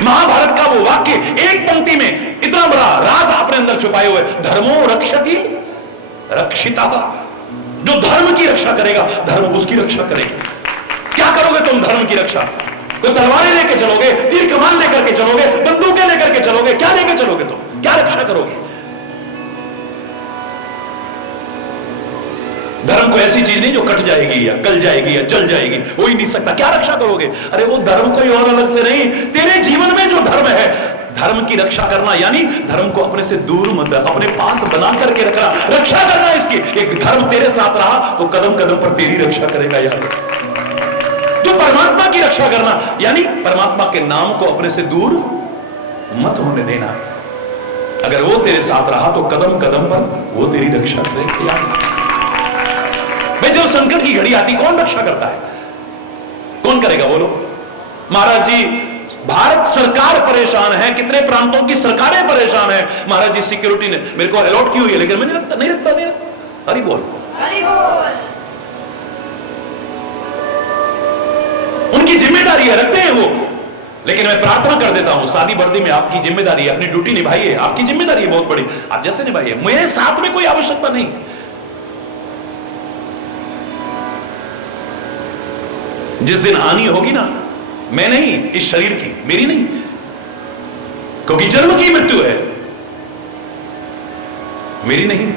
महाभारत का वो वाक्य एक पंक्ति में इतना बड़ा राज अपने अंदर छुपाए हुए, धर्मो रक्षति रक्षिता। जो धर्म की रक्षा करेगा, धर्म उसकी रक्षा करेगा। क्या करोगे तुम धर्म की रक्षा? तो तलवारें लेके चलोगे, तीर कमान लेकर के चलोगे, बंदूकें लेकर के चलोगे, क्या लेके चलोगे तुम? क्या रक्षा करोगे? धर्म को ऐसी चीज नहीं जो कट जाएगी या गल जाएगी या जल जाएगी, हो ही नहीं सकता। क्या रक्षा करोगे? अरे वो धर्म कोई और अलग से नहीं, तेरे जीवन में जो धर्म है, धर्म की रक्षा करना, यानी धर्म को अपने से दूर मत, अपने पास बना करके रखना, रक्षा करना इसकी। एक धर्म तेरे साथ रहा तो कदम कदम पर तेरी रक्षा करेगा यार। तो परमात्मा की रक्षा करना यानी परमात्मा के नाम को अपने से दूर मत होने देना। अगर वो तेरे साथ रहा तो कदम कदम पर वो तेरी रक्षा करेगा। जब संकट की घड़ी आती, कौन रक्षा करता है? कौन करेगा बोलो? महाराज जी भारत सरकार परेशान है, कितने प्रांतों की सरकारें परेशान है। महाराज जी सिक्योरिटी ने मेरे को अलॉट की हुई है, लेकिन मैंने नहीं रखता। हरि बोल। उनकी जिम्मेदारी है, रखते हैं वो। लेकिन मैं प्रार्थना कर देता हूं, शादी वर्दी में आपकी जिम्मेदारी है, अपनी ड्यूटी निभाइए। आपकी जिम्मेदारी है बहुत बड़ी, आप जैसे निभाइए। मेरे साथ में कोई आवश्यकता नहीं। जिस दिन आनी होगी ना, मैं नहीं, इस शरीर की, मेरी नहीं, क्योंकि जन्म की मृत्यु है, मेरी नहीं।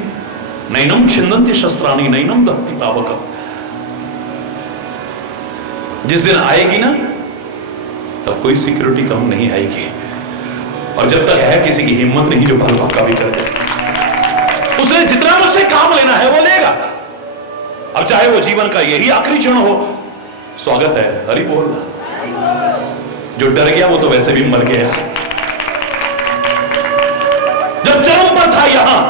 नैनम छिन्दन्ति शस्त्राणि नैनम दहति पावकम्। जिस दिन आएगी ना, तब कोई सिक्योरिटी कम नहीं आएगी, और जब तक है किसी की हिम्मत नहीं जो भल भक्का भी कर दे। उसने जितना मुझसे काम लेना है वो लेगा, अब चाहे वो जीवन का यही आखिरी क्षण हो। स्वागत है, हरि बोल। जो डर गया वो तो वैसे भी मर गया। जब चरम पर था यहां,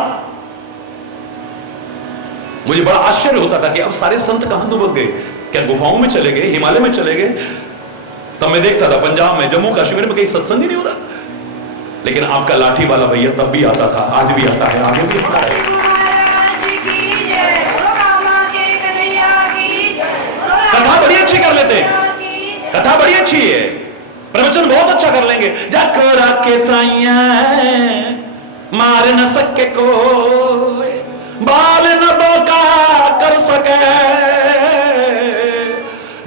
मुझे बड़ा आश्चर्य होता था कि अब सारे संत कहां दुबक गए, क्या गुफाओं में चले गए, हिमालय में चले गए। तब मैं देखता था पंजाब में, जम्मू कश्मीर में कहीं सत्संग ही नहीं हो रहा, लेकिन आपका लाठी वाला भैया तब भी आता था, आज भी आता है, आगे भी आता है। कथा बड़ी अच्छी कर लेते हैं, कथा बड़ी अच्छी है, प्रवचन बहुत अच्छा कर लेंगे। जाको राके साइया मार न सके कोई, बाल न बोका कर सके,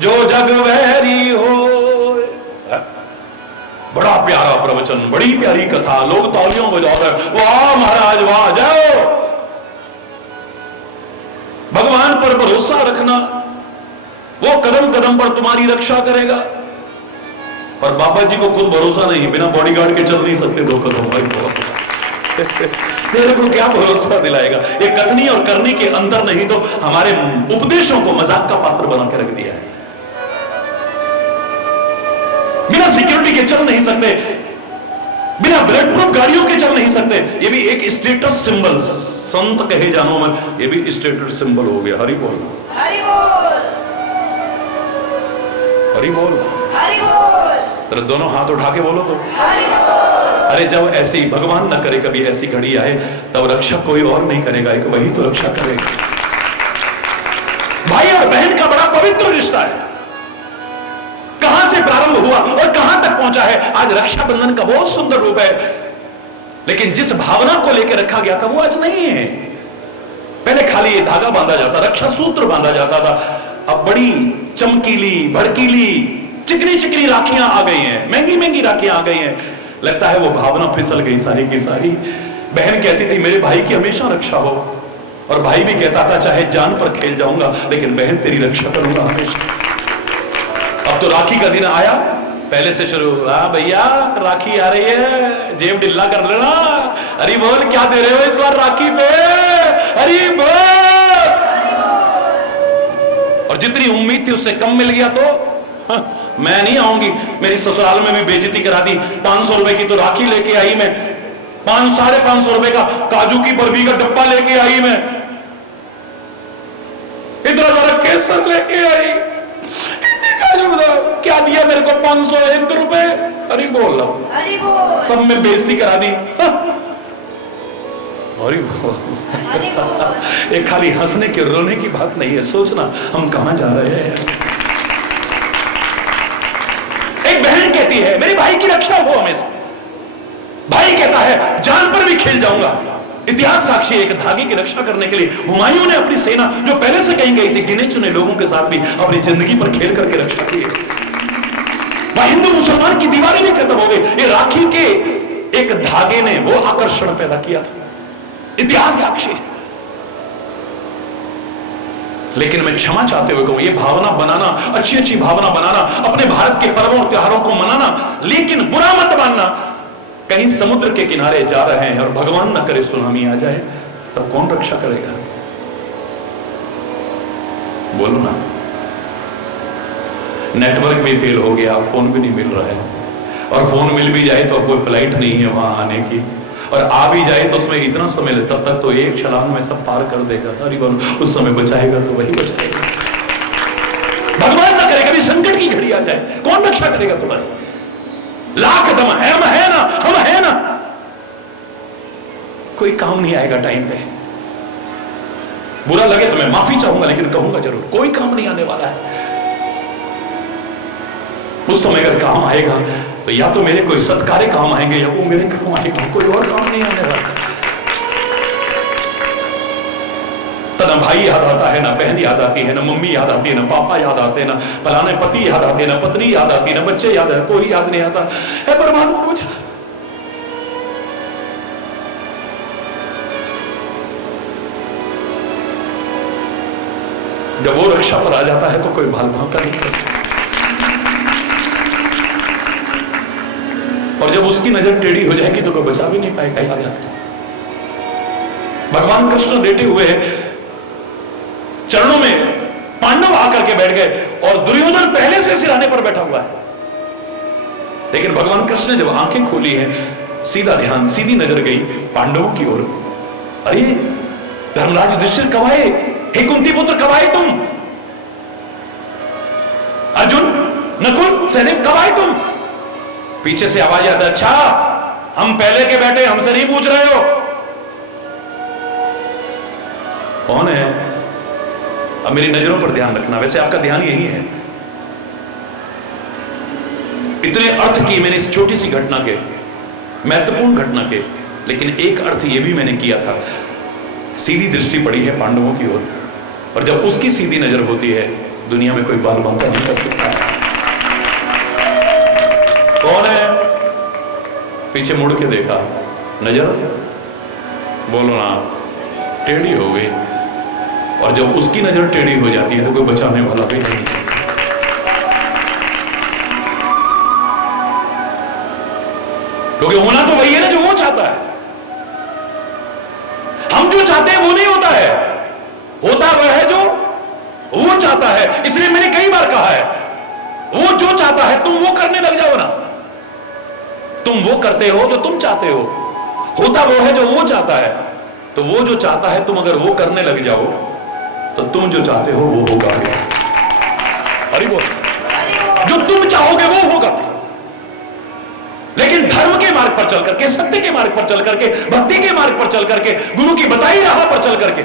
जो जग वैरी हो। बड़ा प्यारा प्रवचन, बड़ी प्यारी कथा, लोग तालियों बजाते, वाह महाराज वाह, जाओ। भगवान पर भरोसा रखना, वो कदम कदम पर तुम्हारी रक्षा करेगा। पर बाबा जी को खुद भरोसा नहीं, बिना बॉडीगार्ड के चल नहीं सकते 2 कदम। मेरे को क्या भरोसा दिलाएगा? ये कथनी और करनी के अंदर नहीं तो हमारे उपदेशों को मजाक का पात्र बना के रख दिया है। बिना सिक्योरिटी के चल नहीं सकते, बिना ब्लड प्रूफ गाड़ियों के चल नहीं सकते। ये भी एक स्टेटस सिंबल, संत कहे जानो मन, ये भी स्टेटस सिंबल हो गया। हरि बोल, हरि बोल, हरि बोल, हरि बोल। तो दोनों हाथ उठा के बोलो तो हरि बोल। अरे जब ऐसी, भगवान न करे कभी ऐसी घड़ी आए, तब रक्षा कोई और नहीं करेगा, एक वही तो रक्षा करेगा। भाई और बहन का बड़ा पवित्र रिश्ता है, कहां से प्रारंभ हुआ और कहां तक पहुंचा है। आज रक्षाबंधन का बहुत सुंदर रूप है, लेकिन जिस भावना को लेकर रखा गया था वो आज नहीं है। पहले खाली ये धागा बांधा जाता, रक्षा सूत्र बांधा जाता था, अब बड़ी चमकीली, भड़कीली, चिकनी चिकनी राखियां आ गई हैं, महंगी महंगी राखियां आ गई हैं। लगता है वो भावना फिसल गई सारी की सारी। बहन कहती थी मेरे भाई की हमेशा रक्षा हो, और भाई भी कहता था चाहे जान पर खेल जाऊंगा लेकिन बहन तेरी रक्षा करूंगा हमेशा। अब तो राखी का दिन आया, पहले से शुरू, हाँ भैया राखी आ रही है, जेब ढिल्ला कर लेना। अरे बोल, क्या दे रहे हो इस बार राखी पे? अरे बोल। और जितनी उम्मीद थी उससे कम मिल गया तो हाँ, मैं नहीं आऊंगी। मेरी ससुराल में भी बेइज्जती करा दी। 500 रुपए की तो राखी लेके आई मैं, 500-550 रुपए का काजू की बर्फी का डब्बा लेके आई मैं, इतना सारा केसर लेके आई। क्या दिया मेरे को? 501 रुपए। अरे बोल, सब में बेइज्जती करा दी। अरे एक खाली हंसने के रोने की बात नहीं है, सोचना हम कहां जा रहे हैं। एक बहन कहती है मेरे भाई की रक्षा हो हमेशा, भाई कहता है जान पर भी खेल जाऊंगा। इतिहास साक्षी एक धागे की रक्षा करने के लिए हुमायूं ने अपनी सेना, जो पहले से कहीं गई थी, गिने चुने लोगों के साथ भी अपनी जिंदगी पर खेल करके रक्षा की। वह हिंदू मुसलमान की दीवारें भी खत्म हो गई, ये राखी के एक धागे ने वो आकर्षण पैदा किया था। इतिहास साक्षी। लेकिन मैं क्षमा चाहते हुए कहूं, ये भावना बनाना, अच्छी अच्छी भावना बनाना, अपने भारत के पर्वों और त्योहारों को मनाना, लेकिन बुरा मत मानना। कहीं समुद्र के किनारे जा रहे हैं और भगवान ना करे सुनामी आ जाए, तब कौन रक्षा करेगा? बोलो ना। नेटवर्क भी फेल हो गया, फोन भी नहीं मिल रहा है, और फोन मिल भी जाए तो कोई फ्लाइट नहीं है वहां आने की, और आ भी जाए तो उसमें इतना समय ले, तब तक तो एक छलांग में सब पार कर देगा। अरे उस समय बचाएगा तो वही बचाएगा। भगवान ना करे कभी संकट की घड़ी आ जाए, कौन रक्षा करेगा तुम्हारी? लाख दम है, हम है ना, हम है ना, कोई काम नहीं आएगा टाइम पे। बुरा लगे तो मैं माफी चाहूंगा, लेकिन कहूंगा जरूर, कोई काम नहीं आने वाला है। उस समय अगर काम आएगा तो या तो मेरे कोई सत्कार्य काम आएंगे, या वो मेरे काम आएगा, कोई और काम नहीं आने वाला। तो ना भाई याद आता है, ना बहन याद आती है, ना मम्मी याद आती है, ना पापा याद आते हैं, ना फलाने पति याद आते हैं, ना पत्नी याद आती है, ना बच्चे याद है, कोई याद नहीं आता है। परमात्मा मुझे जब वो रक्षा पर आ जाता है तो कोई भाल भाव का नहीं कर सकता। और जब उसकी नजर टेढ़ी हो जाएगी तो कोई बचा भी नहीं पाएगा। याद रखना, भगवान कृष्ण लेटे हुए चरणों में पांडव आकर के बैठ गए और दुर्योधन पहले से सिराने पर बैठा हुआ है। लेकिन भगवान कृष्ण ने जब आंखें खोली हैं, सीधा ध्यान, सीधी नजर गई पांडवों की ओर। अरे धर्मराज युधिष्ठिर कब आए? हे कुंती पुत्र कब आए तुम? अर्जुन नकुल सहदेव कब आए तुम? पीछे से आवाज आता है, अच्छा हम पहले के बैठे, हमसे नहीं पूछ रहे हो कौन है? अब मेरी नजरों पर ध्यान रखना, वैसे आपका ध्यान यही है। इतने अर्थ किए मैंने इस छोटी सी घटना के, महत्वपूर्ण घटना के, लेकिन एक अर्थ यह भी मैंने किया था, सीधी दृष्टि पड़ी है पांडवों की ओर, और जब उसकी सीधी नजर होती है दुनिया में कोई बाल बांका नहीं कर सकता। कौन है? पीछे मुड़ के देखा, नजर बोलो ना टेढ़ी हो गई, और जब उसकी नजर टेढ़ी हो जाती है तो कोई बचाने वाला भी नहीं। क्योंकि होना तो वही है ना जो वो चाहता है। हम जो चाहते हैं वो नहीं होता है, होता वह है जो वो चाहता है। इसलिए मैंने कई बार कहा है, वो जो चाहता है तुम वो करने लग जाओ ना। तुम वो करते हो जो तुम चाहते हो, होता वो है जो वो चाहता है। तो वो जो चाहता है तुम अगर वो करने लग जाओ तो तुम जो चाहते हो वो होगा। अरे वो जो तुम चाहोगे वो होगा। लेकिन धर्म के मार्ग पर चल करके, सत्य के मार्ग पर चल करके, भक्ति के मार्ग पर चल करके, गुरु की बताई राह पर चल करके,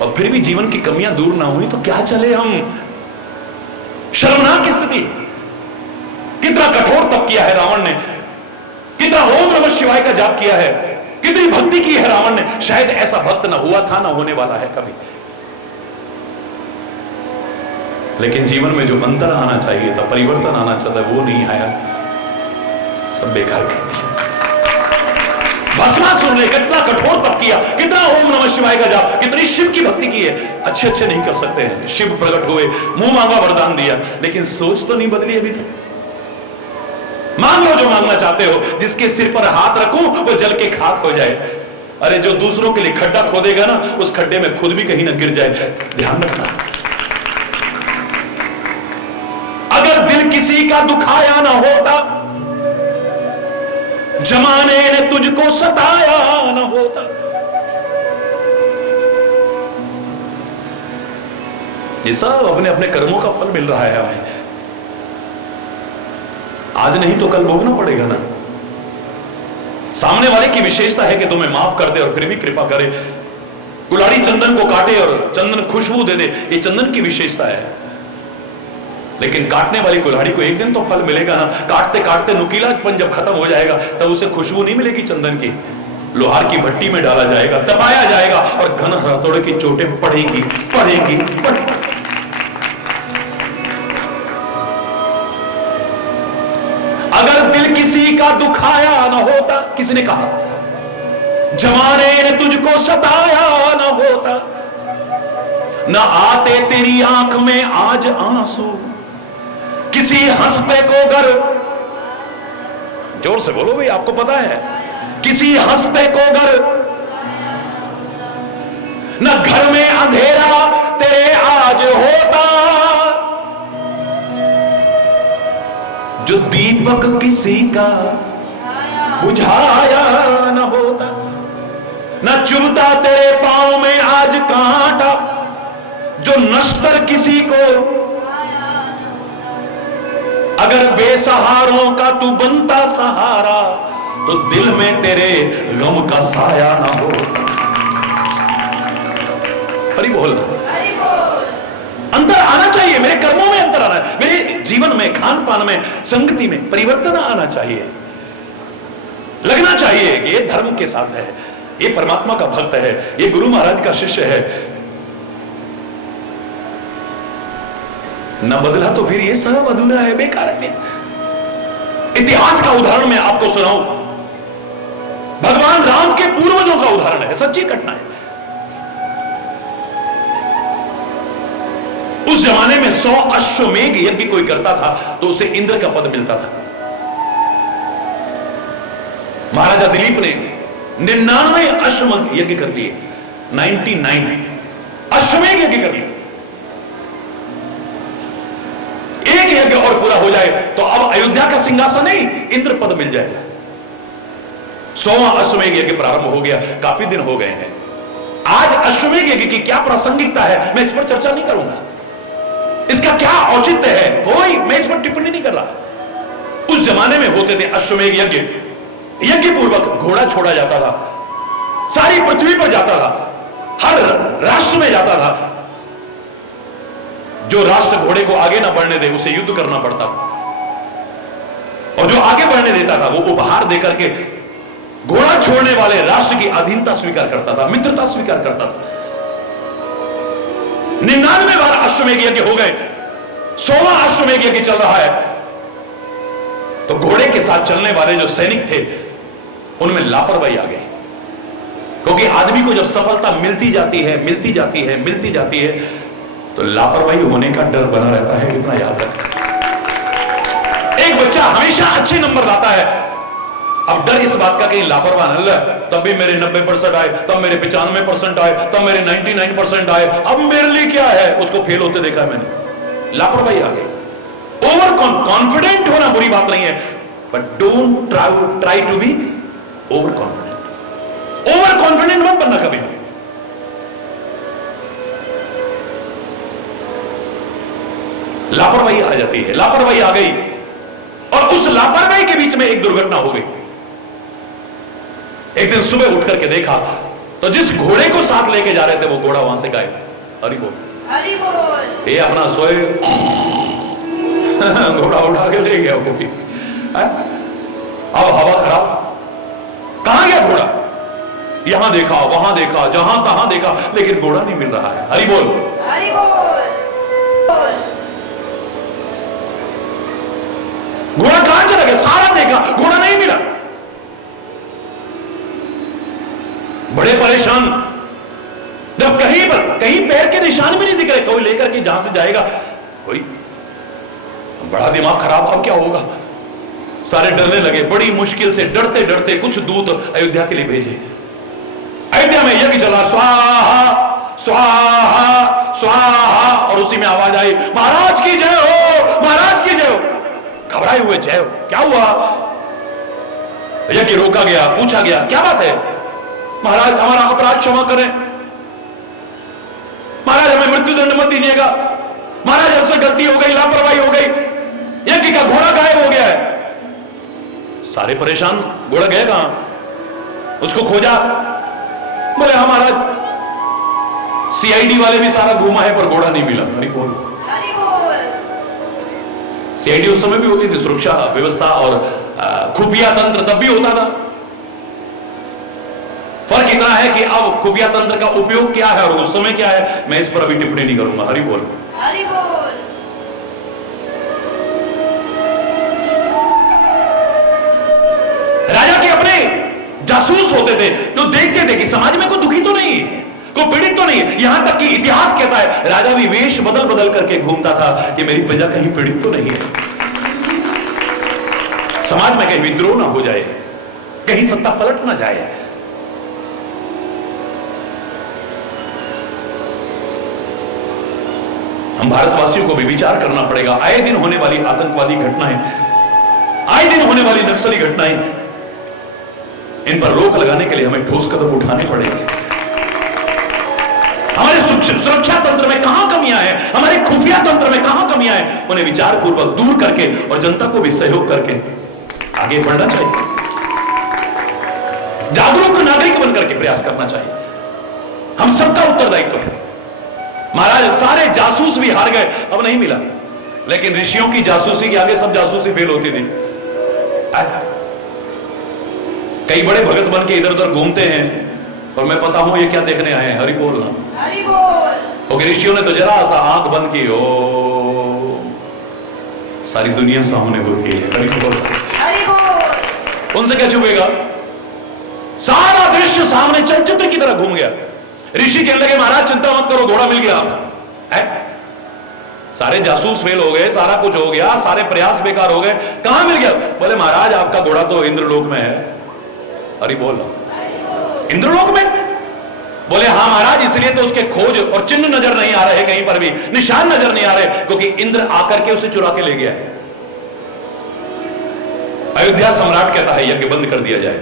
और फिर भी जीवन की कमियां दूर ना हुई तो क्या चले हम। शर्मनाक स्थिति। कितना कठोर तप किया है रावण ने, कितना ओम नमः शिवाय का जाप किया है, कितनी भक्ति की है रावण ने। शायद ऐसा भक्त ना हुआ था, ना होने वाला है कभी। लेकिन जीवन में जो अंतर आना चाहिए था, परिवर्तन आना चाहता है, वो नहीं आया। सब बेकार कर दिया। भस्मासुर ने कितना कठोर तप किया, कितना ओम नमः शिवाय का जाप, कितनी शिव की भक्ति की है। अच्छे अच्छे नहीं कर सकते हैं, शिव प्रकट हुए, मुंह मांगा वरदान दिया, लेकिन सोच तो नहीं बदली अभी तक। मांग लो जो मांगना चाहते हो, जिसके सिर पर हाथ रखूं वो जल के खाक हो जाए। अरे जो दूसरों के लिए खड्डा खोदेगा ना, उस खड्डे में खुद भी कहीं ना गिर जाए। ध्यान रखना। अगर दिल किसी का दुखाया ना होता, जमाने ने तुझको सताया ना होता, ये सब अपने अपने कर्मों का फल मिल रहा है हमें। आज नहीं तो कल भोगना पड़ेगा ना। सामने वाले की विशेषता है कि तुम्हें माफ कर दे और फिर भी कृपा करे। कुल्हाड़ी चंदन को काटे और चंदन खुशबू दे दे, ये चंदन की विशेषता है। लेकिन काटने वाली कुल्हाड़ी को एक दिन तो फल मिलेगा ना। काटते काटते नुकीलापन जब खत्म हो जाएगा तब उसे खुशबू नहीं मिलेगी चंदन की। लोहार की भट्टी में डाला जाएगा, दबाया जाएगा और घन हथौड़े की चोटें पड़ेंगी पड़ेंगी पड़ेंगी। अगर दिल किसी का दुखाया ना होता, किसी ने कहा, जमाने ने तुझको सताया ना होता, ना आते तेरी आंख में आज आंसू, किसी हंसते को घर, जोर से बोलो भाई आपको पता है, किसी हंसते को घर, न घर में अंधेरा तेरे आज होता, जो दीपक किसी का बुझाया न होता, न चुभता तेरे पांव में आज कांटा, जो नश्तर किसी को, अगर बेसहारों का तू बनता सहारा तो दिल में तेरे गम का साया ना होता। हरि बोल। अंतर आना चाहिए, मेरे कर्मों में अंतर आना, मेरे जीवन में, खान पान में, संगति में परिवर्तन आना चाहिए। लगना चाहिए कि ये धर्म के साथ है, ये परमात्मा का भक्त है, ये गुरु महाराज का शिष्य है, न बदला तो फिर ये सब अधूरा है, बेकार है। इतिहास का उदाहरण मैं आपको सुनाऊं, भगवान राम के पूर्वजों का उदाहरण है, सच्ची घटना है। उस जमाने में 100 अश्वमेघ यज्ञ कोई करता था तो उसे इंद्र का पद मिलता था। महाराजा दिलीप ने 99 अश्वमेघ यज्ञ कर लिए, 99 अश्वमेघ यज्ञ कर लिए। एक यज्ञ और पूरा हो जाए तो अब अयोध्या का सिंहासन नहीं, इंद्र पद मिल जाएगा। 100वां अश्वमेघ यज्ञ प्रारंभ हो गया, काफी दिन हो गए हैं। आज अश्वमेघ यज्ञ की क्या प्रासंगिकता है, मैं इस पर चर्चा नहीं करूंगा। इसका क्या औचित्य है, कोई, मैं इस पर टिप्पणी नहीं कर रहा। उस जमाने में होते थे अश्वमेघ यज्ञ, यज्ञ पूर्वक घोड़ा छोड़ा जाता था, सारी पृथ्वी पर जाता था, हर राष्ट्र में जाता था। जो राष्ट्र घोड़े को आगे ना बढ़ने दे उसे युद्ध करना पड़ता था, और जो आगे बढ़ने देता था वो उपहार देकर के घोड़ा छोड़ने वाले राष्ट्र की अधीनता स्वीकार करता था, मित्रता स्वीकार करता था। 99 बार अश्वमेघ यज्ञ हो गए, 100वां अश्वमेघ यज्ञ चल रहा है। तो घोड़े के साथ चलने वाले जो सैनिक थे उनमें लापरवाही आ गई, क्योंकि आदमी को जब सफलता मिलती जाती है, मिलती जाती है, मिलती जाती है, तो लापरवाही होने का डर बना रहता है। कितना याद रखें, एक बच्चा हमेशा अच्छे नंबर लाता है, अब डर इस बात का कहीं लापरवाह न ले, तब भी मेरे 90% आए, तब मेरे 95% आए, तब मेरे 99% आए, अब मेरे लिए क्या है, उसको फेल होते देखा है मैंने। लापरवाही आ गई। ओवर कॉन्फिडेंट होना बुरी बात नहीं है, but don't try to be over confident. Over confident मत बनना कभी। लापरवाही आ जाती है, लापरवाही आ गई, और उस लापरवाही के बीच में एक दुर्घटना हो गई। एक दिन सुबह उठ करके देखा तो जिस घोड़े को साथ लेके जा रहे थे वो घोड़ा वहां से गायब। हरि बोल, हरि बोल। ये अपना सोए घोड़ा उठा के ले गया वो भी। अब हवा खराब, कहां गया घोड़ा? यहां देखा, वहां देखा, जहां तहां देखा, लेकिन घोड़ा नहीं मिल रहा है। हरि बोल, हरि बोल। घोड़ा कहां चला गया? सारा देखा, घोड़ा नहीं मिला। बड़े परेशान, जब कहीं पर कहीं पैर के निशान भी नहीं दिख रहे, कोई लेकर के जहां से जाएगा कोई, बड़ा दिमाग खराब। अब क्या होगा? सारे डरने लगे। बड़ी मुश्किल से डरते डरते कुछ दूत अयोध्या के लिए भेजे। अयोध्या में यज्ञ चला, स्वाहा स्वाहा स्वाहा, और उसी में आवाज आई, महाराज की जय हो, महाराज की जय हो। घबराए हुए, जय हो, क्या हुआ? यज्ञ रोका गया, पूछा गया क्या बात है? महाराज हमारा अपराध क्षमा करें, महाराज हमें मृत्युदंड मत दीजिएगा, महाराज हमसे गलती हो गई, लापरवाही हो गई, यज्ञ का घोड़ा गायब हो गया है। सारे परेशान, घोड़ा गया कहां? उसको खोजा। बोले हाँ महाराज, सीआईडी वाले भी सारा घूमा है पर घोड़ा नहीं मिला। अरे बोल, सीआईडी उस समय भी होती थी, सुरक्षा व्यवस्था और खुफिया तंत्र तब भी होता था। फर्क इतना है कि अब खुफिया तंत्र का उपयोग क्या है और उस समय क्या है, मैं इस पर अभी टिप्पणी नहीं करूंगा। हरि बोल, हरि बोल। राजा के अपने जासूस होते थे जो देखते थे कि समाज में कोई दुखी तो नहीं है, कोई पीड़ित तो नहीं है। यहां तक कि इतिहास कहता है राजा भी वेश बदल बदल करके घूमता था कि मेरी प्रजा कहीं पीड़ित तो नहीं है, समाज में कहीं विद्रोह ना हो जाए, कहीं सत्ता पलट ना जाए। हम भारतवासियों को भी विचार करना पड़ेगा। आए दिन होने वाली आतंकवादी घटनाएं, आए दिन होने वाली नक्सली घटनाएं, इन पर रोक लगाने के लिए हमें ठोस कदम उठाने पड़ेंगे। हमारे सुरक्षा तंत्र में कहां कमियां हैं, हमारे खुफिया तंत्र में कहां कमियां हैं, उन्हें विचार पूर्वक दूर करके और जनता को भी सहयोग करके आगे बढ़ना चाहिए। जागरूक नागरिक बनकर के प्रयास करना चाहिए। हम सबका उत्तरदायित्व है। महाराज सारे जासूस भी हार गए, अब नहीं मिला, लेकिन ऋषियों की जासूसी के आगे सब जासूसी फेल होती थी। कई बड़े भगत बन के इधर उधर घूमते हैं, और मैं पता हूं ये क्या देखने आए हैं। हरि बोल ना, हरि बोल। ओके, ऋषियों ने तो जरा सा आंख बंद की, ओ सारी दुनिया सामने होती है। हरि बोल, हरि बोल। उनसे क्या छुपेगा? सारा दृश्य सामने चलचित्र की तरह घूम गया। ऋषि कहने लगे महाराज चिंता मत करो, घोड़ा मिल गया आपका। है सारे जासूस फेल हो गए, सारा कुछ हो गया, सारे प्रयास बेकार हो गए, कहां मिल गया? बोले महाराज आपका घोड़ा तो इंद्रलोक में है। अरे बोल, इंद्रलोक में? बोले हाँ महाराज, इसलिए तो उसके खोज और चिन्ह नजर नहीं आ रहे, कहीं पर भी निशान नजर नहीं आ रहे, क्योंकि इंद्र आकर के उसे चुरा के ले गया है। अयोध्या सम्राट कहता है यज्ञ बंद कर दिया जाए।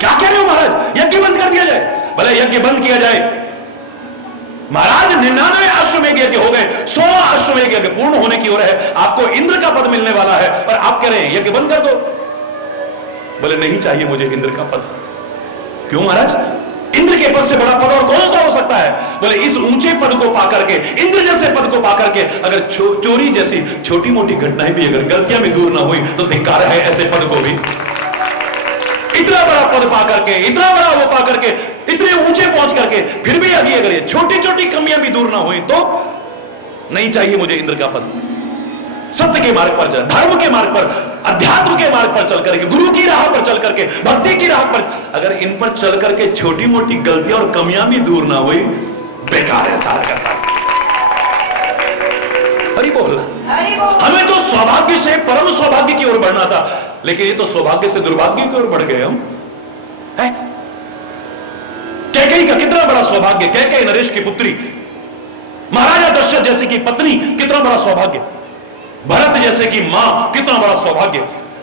क्या कह रहे हो महाराज, यज्ञ बंद कर दिया जाए? भले यज्ञ बंद किया जाए महाराज, 99 अश्वमेध यज्ञ हो गए, 100वां अश्वमेध यज्ञ पूर्ण होने की ओर है, आपको इंद्र का पद मिलने वाला है और आप कह रहे हैं यज्ञ बंद कर दो। बोले नहीं चाहिए मुझे इंद्र का पद। क्यों महाराज? इंद्र के पद से बड़ा पद और कौन सा हो सकता है? बोले इस ऊंचे पद को पाकर के, इंद्र जैसे पद को पाकर के, अगर चोरी जैसी छोटी मोटी घटनाएं भी अगर गलतियां भी दूर ना हुई तो धिक्कार है ऐसे पद को भी। इतना बड़ा पद पा करके, इतना बड़ा वो पा करके, इतने ऊंचे पहुंच करके, फिर भी अगर ये छोटी छोटी कमियां भी दूर ना हुई तो नहीं चाहिए मुझे इंद्र का पद। सत्य के मार्ग पर चल, धर्म के मार्ग पर, अध्यात्म के मार्ग पर चल करके, गुरु की राह पर चल करके, भक्ति की राह पर, अगर इन पर चल करके छोटी मोटी गलतियां और कमियां भी दूर ना हुई, बेकार है सारा का सारा। हरि बोल। हमें तो सौभाग्य से परम सौभाग्य की ओर बढ़ना था, लेकिन ये तो सौभाग्य से दुर्भाग्य की ओर बढ़ गए हम। कैकेयी का कितना बड़ा सौभाग्य, कैकेयी नरेश की पुत्री, महाराजा दशरथ जैसे की पत्नी, कितना बड़ा सौभाग्य, भरत जैसे की मां, कितना बड़ा सौभाग्य,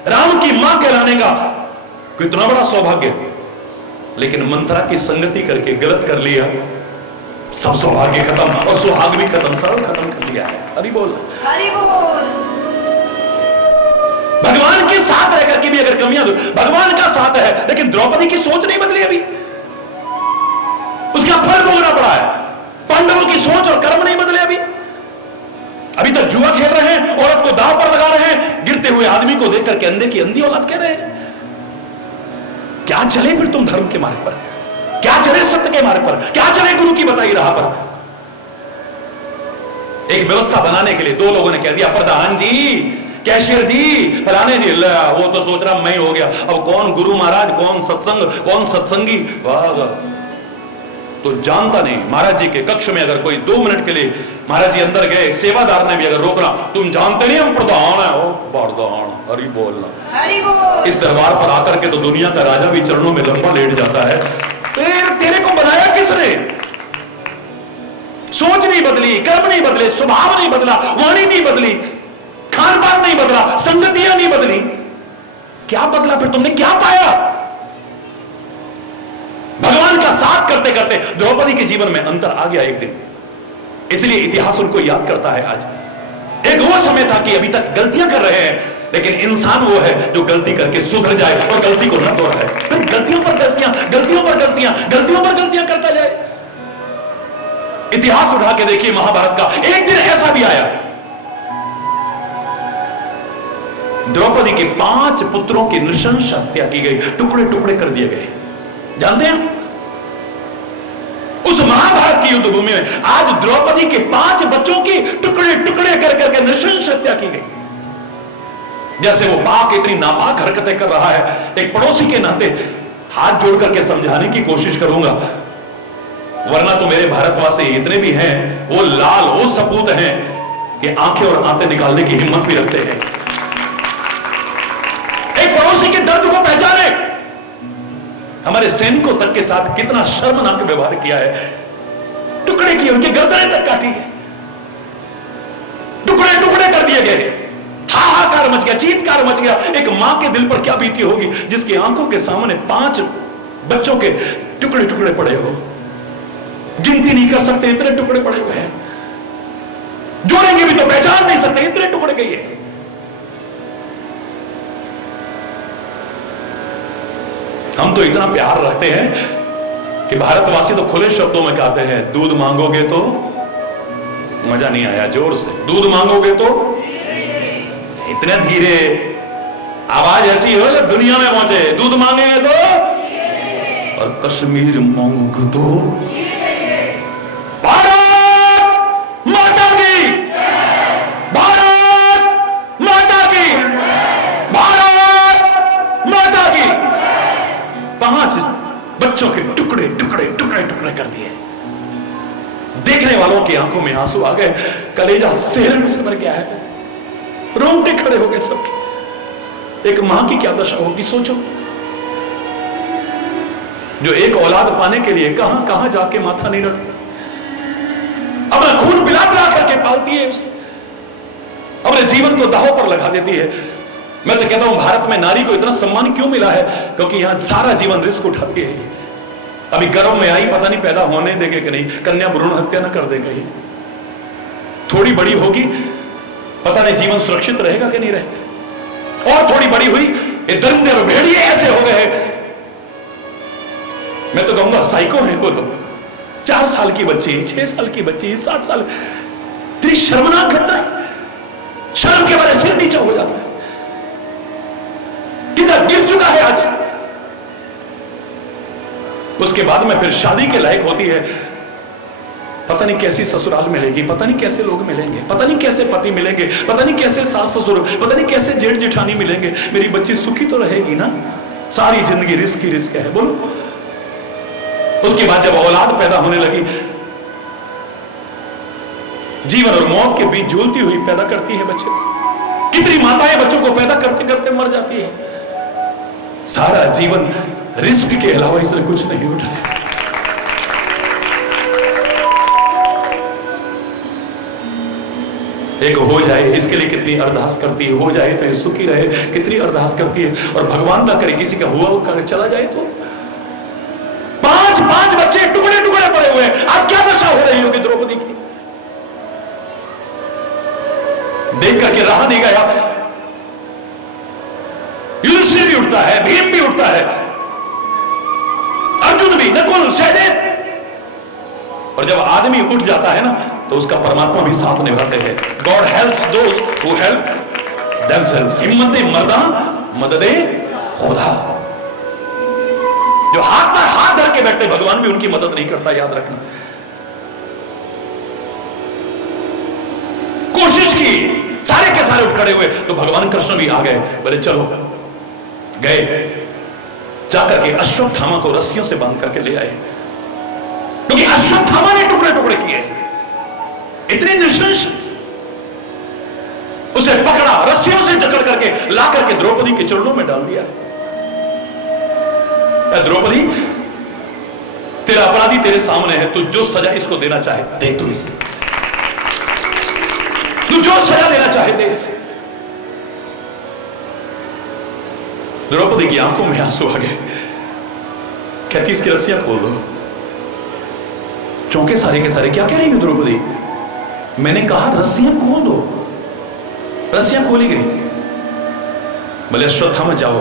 राम की मां कहलाने का कितना बड़ा सौभाग्य, लेकिन मंत्रा की संगति करके गलत कर लिया, सब सौभाग्य खत्म और सुहाग भी खत्म, सब खत्म कर लिया है। हरि बोल, हरि बोल। भगवान के साथ रह करके भी अगर कमियां, भगवान का साथ है लेकिन द्रौपदी की सोच नहीं बदली, अभी उसका फल भोगना पड़ा है। पांडवों की सोच और कर्म नहीं बदले, अभी तक जुआ खेल रहे हैं, औरत को दांव पर लगा रहे हैं, गिरते हुए आदमी को देख करके अंधे की अंधी औलाद कह रहे हैं। क्या चले फिर तुम धर्म के मार्ग पर? क्या चले सत्य के मार्ग पर? क्या चले गुरु की बताई राह पर? एक व्यवस्था बनाने के लिए दो लोगों ने कह दिया, प्रधान जी, कैशियर जी, फलाने जी, वो तो सोच रहा मैं हो गया, अब कौन गुरु महाराज, कौन सत्संग, कौन सत्संगी, वाह, तो जानता नहीं। महाराज जी के कक्ष में अगर कोई 2 मिनट के लिए महाराज जी अंदर गए, सेवादार ने भी अगर रोकना, तुम जानते नहीं हम प्रधान है, ओ प्रधान, हरि बोलना। हरि बोल। इस दरबार पर आकर के तो दुनिया का राजा भी चरणों में लंबा लेट जाता है। तेरे को बनाया किसने? सोच नहीं बदली, कर्म नहीं बदले, स्वभाव नहीं बदला, वाणी नहीं बदली, खान पान नहीं बदला, संगतियां नहीं बदली, क्या बदला फिर तुमने? क्या पाया? भगवान का साथ करते करते द्रौपदी के जीवन में अंतर आ गया एक दिन, इसलिए इतिहास उनको याद करता है आज। एक वो समय था कि अभी तक गलतियां कर रहे हैं, लेकिन इंसान वो है जो गलती करके सुधर जाए और गलती को न दोहराए, फिर गलतियों पर गलतियां, गलतियों पर गलतियां, गलतियों पर गलतियां करता जाए। इतिहास उठा के देखिए महाभारत का, एक दिन ऐसा भी आया, द्रौपदी के 5 पुत्रों की नृशंस हत्या की गई, टुकड़े टुकड़े कर दिए गए। जानते हैं उस महाभारत की युद्ध भूमि में आज द्रौपदी के 5 बच्चों की टुकड़े टुकड़े कर करके नृशंस हत्या की गई। जैसे वो पाक इतनी नापाक हरकतें कर रहा है, एक पड़ोसी के नाते हाथ जोड़ करके समझाने की कोशिश करूंगा, वरना तो मेरे भारतवासी इतने भी हैं, वो लाल, वो सपूत हैं कि आंखें और आंतें निकालने की हिम्मत भी रखते हैं। एक पड़ोसी के दर्द को पहचाने। हमारे सैनिकों तक के साथ कितना शर्मनाक व्यवहार किया है, टुकड़े किए, उनकी गर्दनें तक काटी है, टुकड़े टुकड़े कर दिए गए, हाहाकार मच गया, चीत्कार मच गया। एक मां के दिल पर क्या बीती होगी जिसकी आंखों के सामने 5 बच्चों के टुकड़े टुकड़े पड़े हो, गिनती नहीं कर सकते, इतने टुकड़े पड़े हुए हैं, जोड़ेंगे भी तो पहचान नहीं सकते, इतने टुकड़े गए हैं। हम तो इतना प्यार रखते हैं कि भारतवासी तो खुले शब्दों में कहते हैं, दूध मांगोगे तो, मजा नहीं आया, जोर से, दूध मांगोगे तो, इतने धीरे आवाज ऐसी हो जो दुनिया में पहुंचे, दूध मांगेंगे तो, और कश्मीर मांगो तो भारत माता की, भारत माता की, भारत माता की। 5 बच्चों के टुकड़े टुकड़े टुकड़े टुकड़े कर दिए। देखने वालों की आंखों में आंसू आ गए, कलेजा शहर में सिमर गया है, रोंगटे खड़े हो गए सबके। एक मां की क्या दशा होगी सोचो, जो एक औलाद पाने के लिए कहां कहां जाके माथा नहीं रखती, अपना खून पिला पिला करके पालती है उसे, अपने जीवन को दांव पर लगा देती है। मैं तो कहता हूं भारत में नारी को इतना सम्मान क्यों मिला है, क्योंकि यहां सारा जीवन रिस्क उठाती है। अभी गर्भ में आई, पता नहीं पैदा होने देंगे कि नहीं, कन्या भ्रूण हत्या ना कर देंगे, थोड़ी बड़ी होगी पता नहीं जीवन सुरक्षित रहेगा कि नहीं रहेगा, और थोड़ी बड़ी हुई ये दरिंदे और भेड़िए ऐसे हो गए। मैं तो कहूंगा साइको है वो लोग। 4 साल की बच्ची, 6 साल की बच्ची, 7 साल, इतनी शर्मनाक घटना है, शर्म के बारे सिर नीचा हो जाता है। कितना गिर चुका है आज। उसके बाद में फिर शादी के लायक होती है, पता नहीं कैसी ससुराल मिलेगी, पता नहीं कैसे लोग मिलेंगे, पता नहीं कैसे पति मिलेंगे, पता नहीं कैसे सास ससुर, पता नहीं कैसे जेठ जेठानी मिलेंगे। मेरी बच्ची सुखी तो रहेगी ना? सारी जिंदगी रिस्क ही रिस्क है, बोलो। उसके बाद जब औलाद पैदा होने लगी, जीवन और मौत के बीच झूलती हुई पैदा करती है बच्चे को। कितनी माताएं बच्चों को पैदा करते करते मर जाती है। सारा जीवन रिस्क के अलावा इसने कुछ नहीं उठाया। एक हो जाए इसके लिए कितनी अरदास करती है, हो जाए तो ये सुखी रहे, कितनी अरदास करती है। और भगवान ना करे किसी का हुआ कर चला जाए तो। 5 बच्चे टुकड़े टुकड़े पड़े हुए हैं। आज क्या दशा हो रही होगी द्रौपदी की, देख करके रहा नहीं गया। युधिष्ठिर भी उठता है, भीम भी उठता है, अर्जुन भी, नकुल, सहदेव। और जब आदमी उठ जाता है ना तो उसका परमात्मा भी साथ निभाते हैं। God helps those who help themselves. हिम्मते मर्दा मददे खुदा। जो हाथ में हाथ धर के बैठते भगवान भी उनकी मदद नहीं करता, याद रखना। कोशिश की, सारे के सारे उठ खड़े हुए तो भगवान कृष्ण भी आ गए, बोले चलो। गए, जाकर के अश्वत्थामा को रस्सियों से बांध करके ले आए, क्योंकि अश्वत्थामा ने टुकड़े टुकड़े किए। इतने नृशंस। उसे पकड़ा, रस्सियों से जकड़ करके ला करके द्रौपदी के चरणों में डाल दिया। द्रौपदी, तेरा अपराधी तेरे सामने है, तू जो सजा इसको देना चाहे दे, तू इसको, तू जो सजा देना चाहे दे इसे। द्रौपदी की आंखों में आंसू आ गए, कहती इसकी रस्सियां खोल दो। चौंके सारे के सारे, क्या कह रही है द्रौपदी? मैंने कहा रस्सियां खोल दो। रस्सियां खोली गई। बोले अश्वत्थामा जाओ,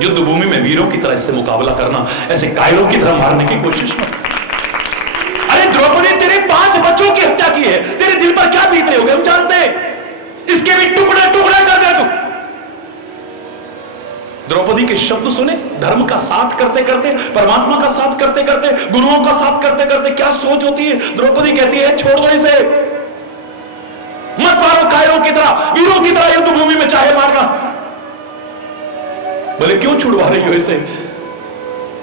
युद्ध भूमि में वीरों की तरह इससे मुकाबला करना, ऐसे कायरों की तरह मारने की कोशिश मत। अरे द्रौपदी, तेरे 5 बच्चों की हत्या की है, तेरे दिल पर क्या बीत रहे होगे हम जानते हैं। इसके भी टुकड़े टुकड़े कर दे तू। द्रौपदी के शब्द सुने, धर्म का साथ करते करते, परमात्मा का साथ करते करते, गुरुओं का साथ करते करते क्या सोच होती है। द्रौपदी कहती है छोड़ दो इसे, मत मारो कायरों की तरह, वीरों की तरह युद्ध भूमि में चाहे मारना। बोले क्यों छुड़वा रही हो इसे?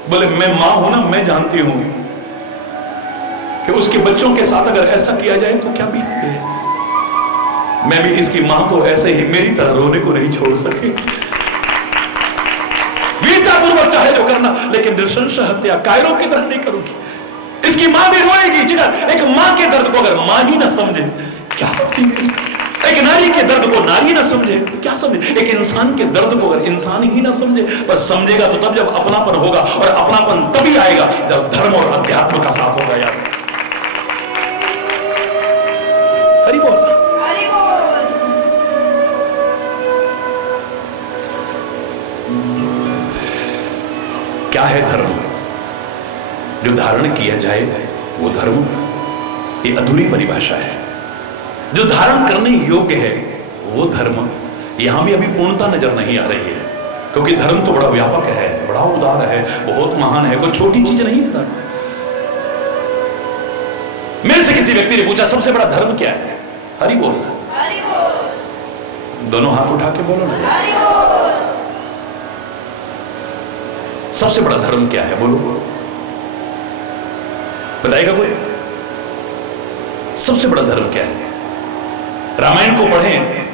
बोले मैं मां हूं ना, मैं जानती हूं कि उसके बच्चों के साथ अगर ऐसा किया जाए तो क्या बीतती है। मैं भी इसकी मां को ऐसे ही मेरी तरह रोने को नहीं छोड़ सकती। वीरतापूर्वक चाहे जो करना, लेकिन नृशंस हत्या कायरों की तरह नहीं करूंगी। इसकी मां भी रोएगी। जिगर एक मां के दर्द को अगर मां ही ना समझे क्या समझेगी? एक नारी के दर्द को नारी ना समझे तो क्या समझे? एक इंसान के दर्द को अगर इंसान ही ना समझे, पर समझेगा तो तब जब अपनापन होगा, और अपनापन तभी आएगा जब धर्म और अध्यात्म का साथ होगा। यार हरि बोल, हरि बोल। क्या है धर्म? जो धारण किया जाए वो धर्म, ये अधूरी परिभाषा है। जो धारण करने योग्य है वो धर्म, यहां भी अभी पूर्णता नजर नहीं आ रही है, क्योंकि धर्म तो बड़ा व्यापक है, बड़ा बड़ा उदार है, बहुत महान है, कोई छोटी चीज नहीं है धर्म। मेरे से किसी व्यक्ति ने पूछा सबसे बड़ा धर्म क्या है? हरि बोल। हरि बोल। दोनों हाथ उठा के बोलो ना। हरि बोल। सबसे बड़ा धर्म क्या है? बोलो, बताएगा कोई? सबसे बड़ा धर्म क्या है? रामायण को पढ़ें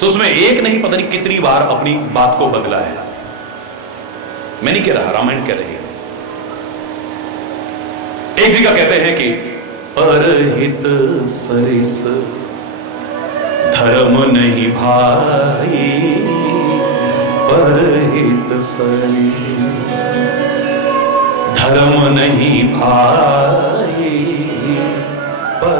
तो उसमें एक नहीं पता नहीं कितनी बार अपनी बात को बदला है। मैं नहीं कह रहा, रामायण कह रही है। एक जगह कहते हैं कि परहित सरिस धर्म नहीं भाई, परहित सरिस धर्म नहीं भाई, पर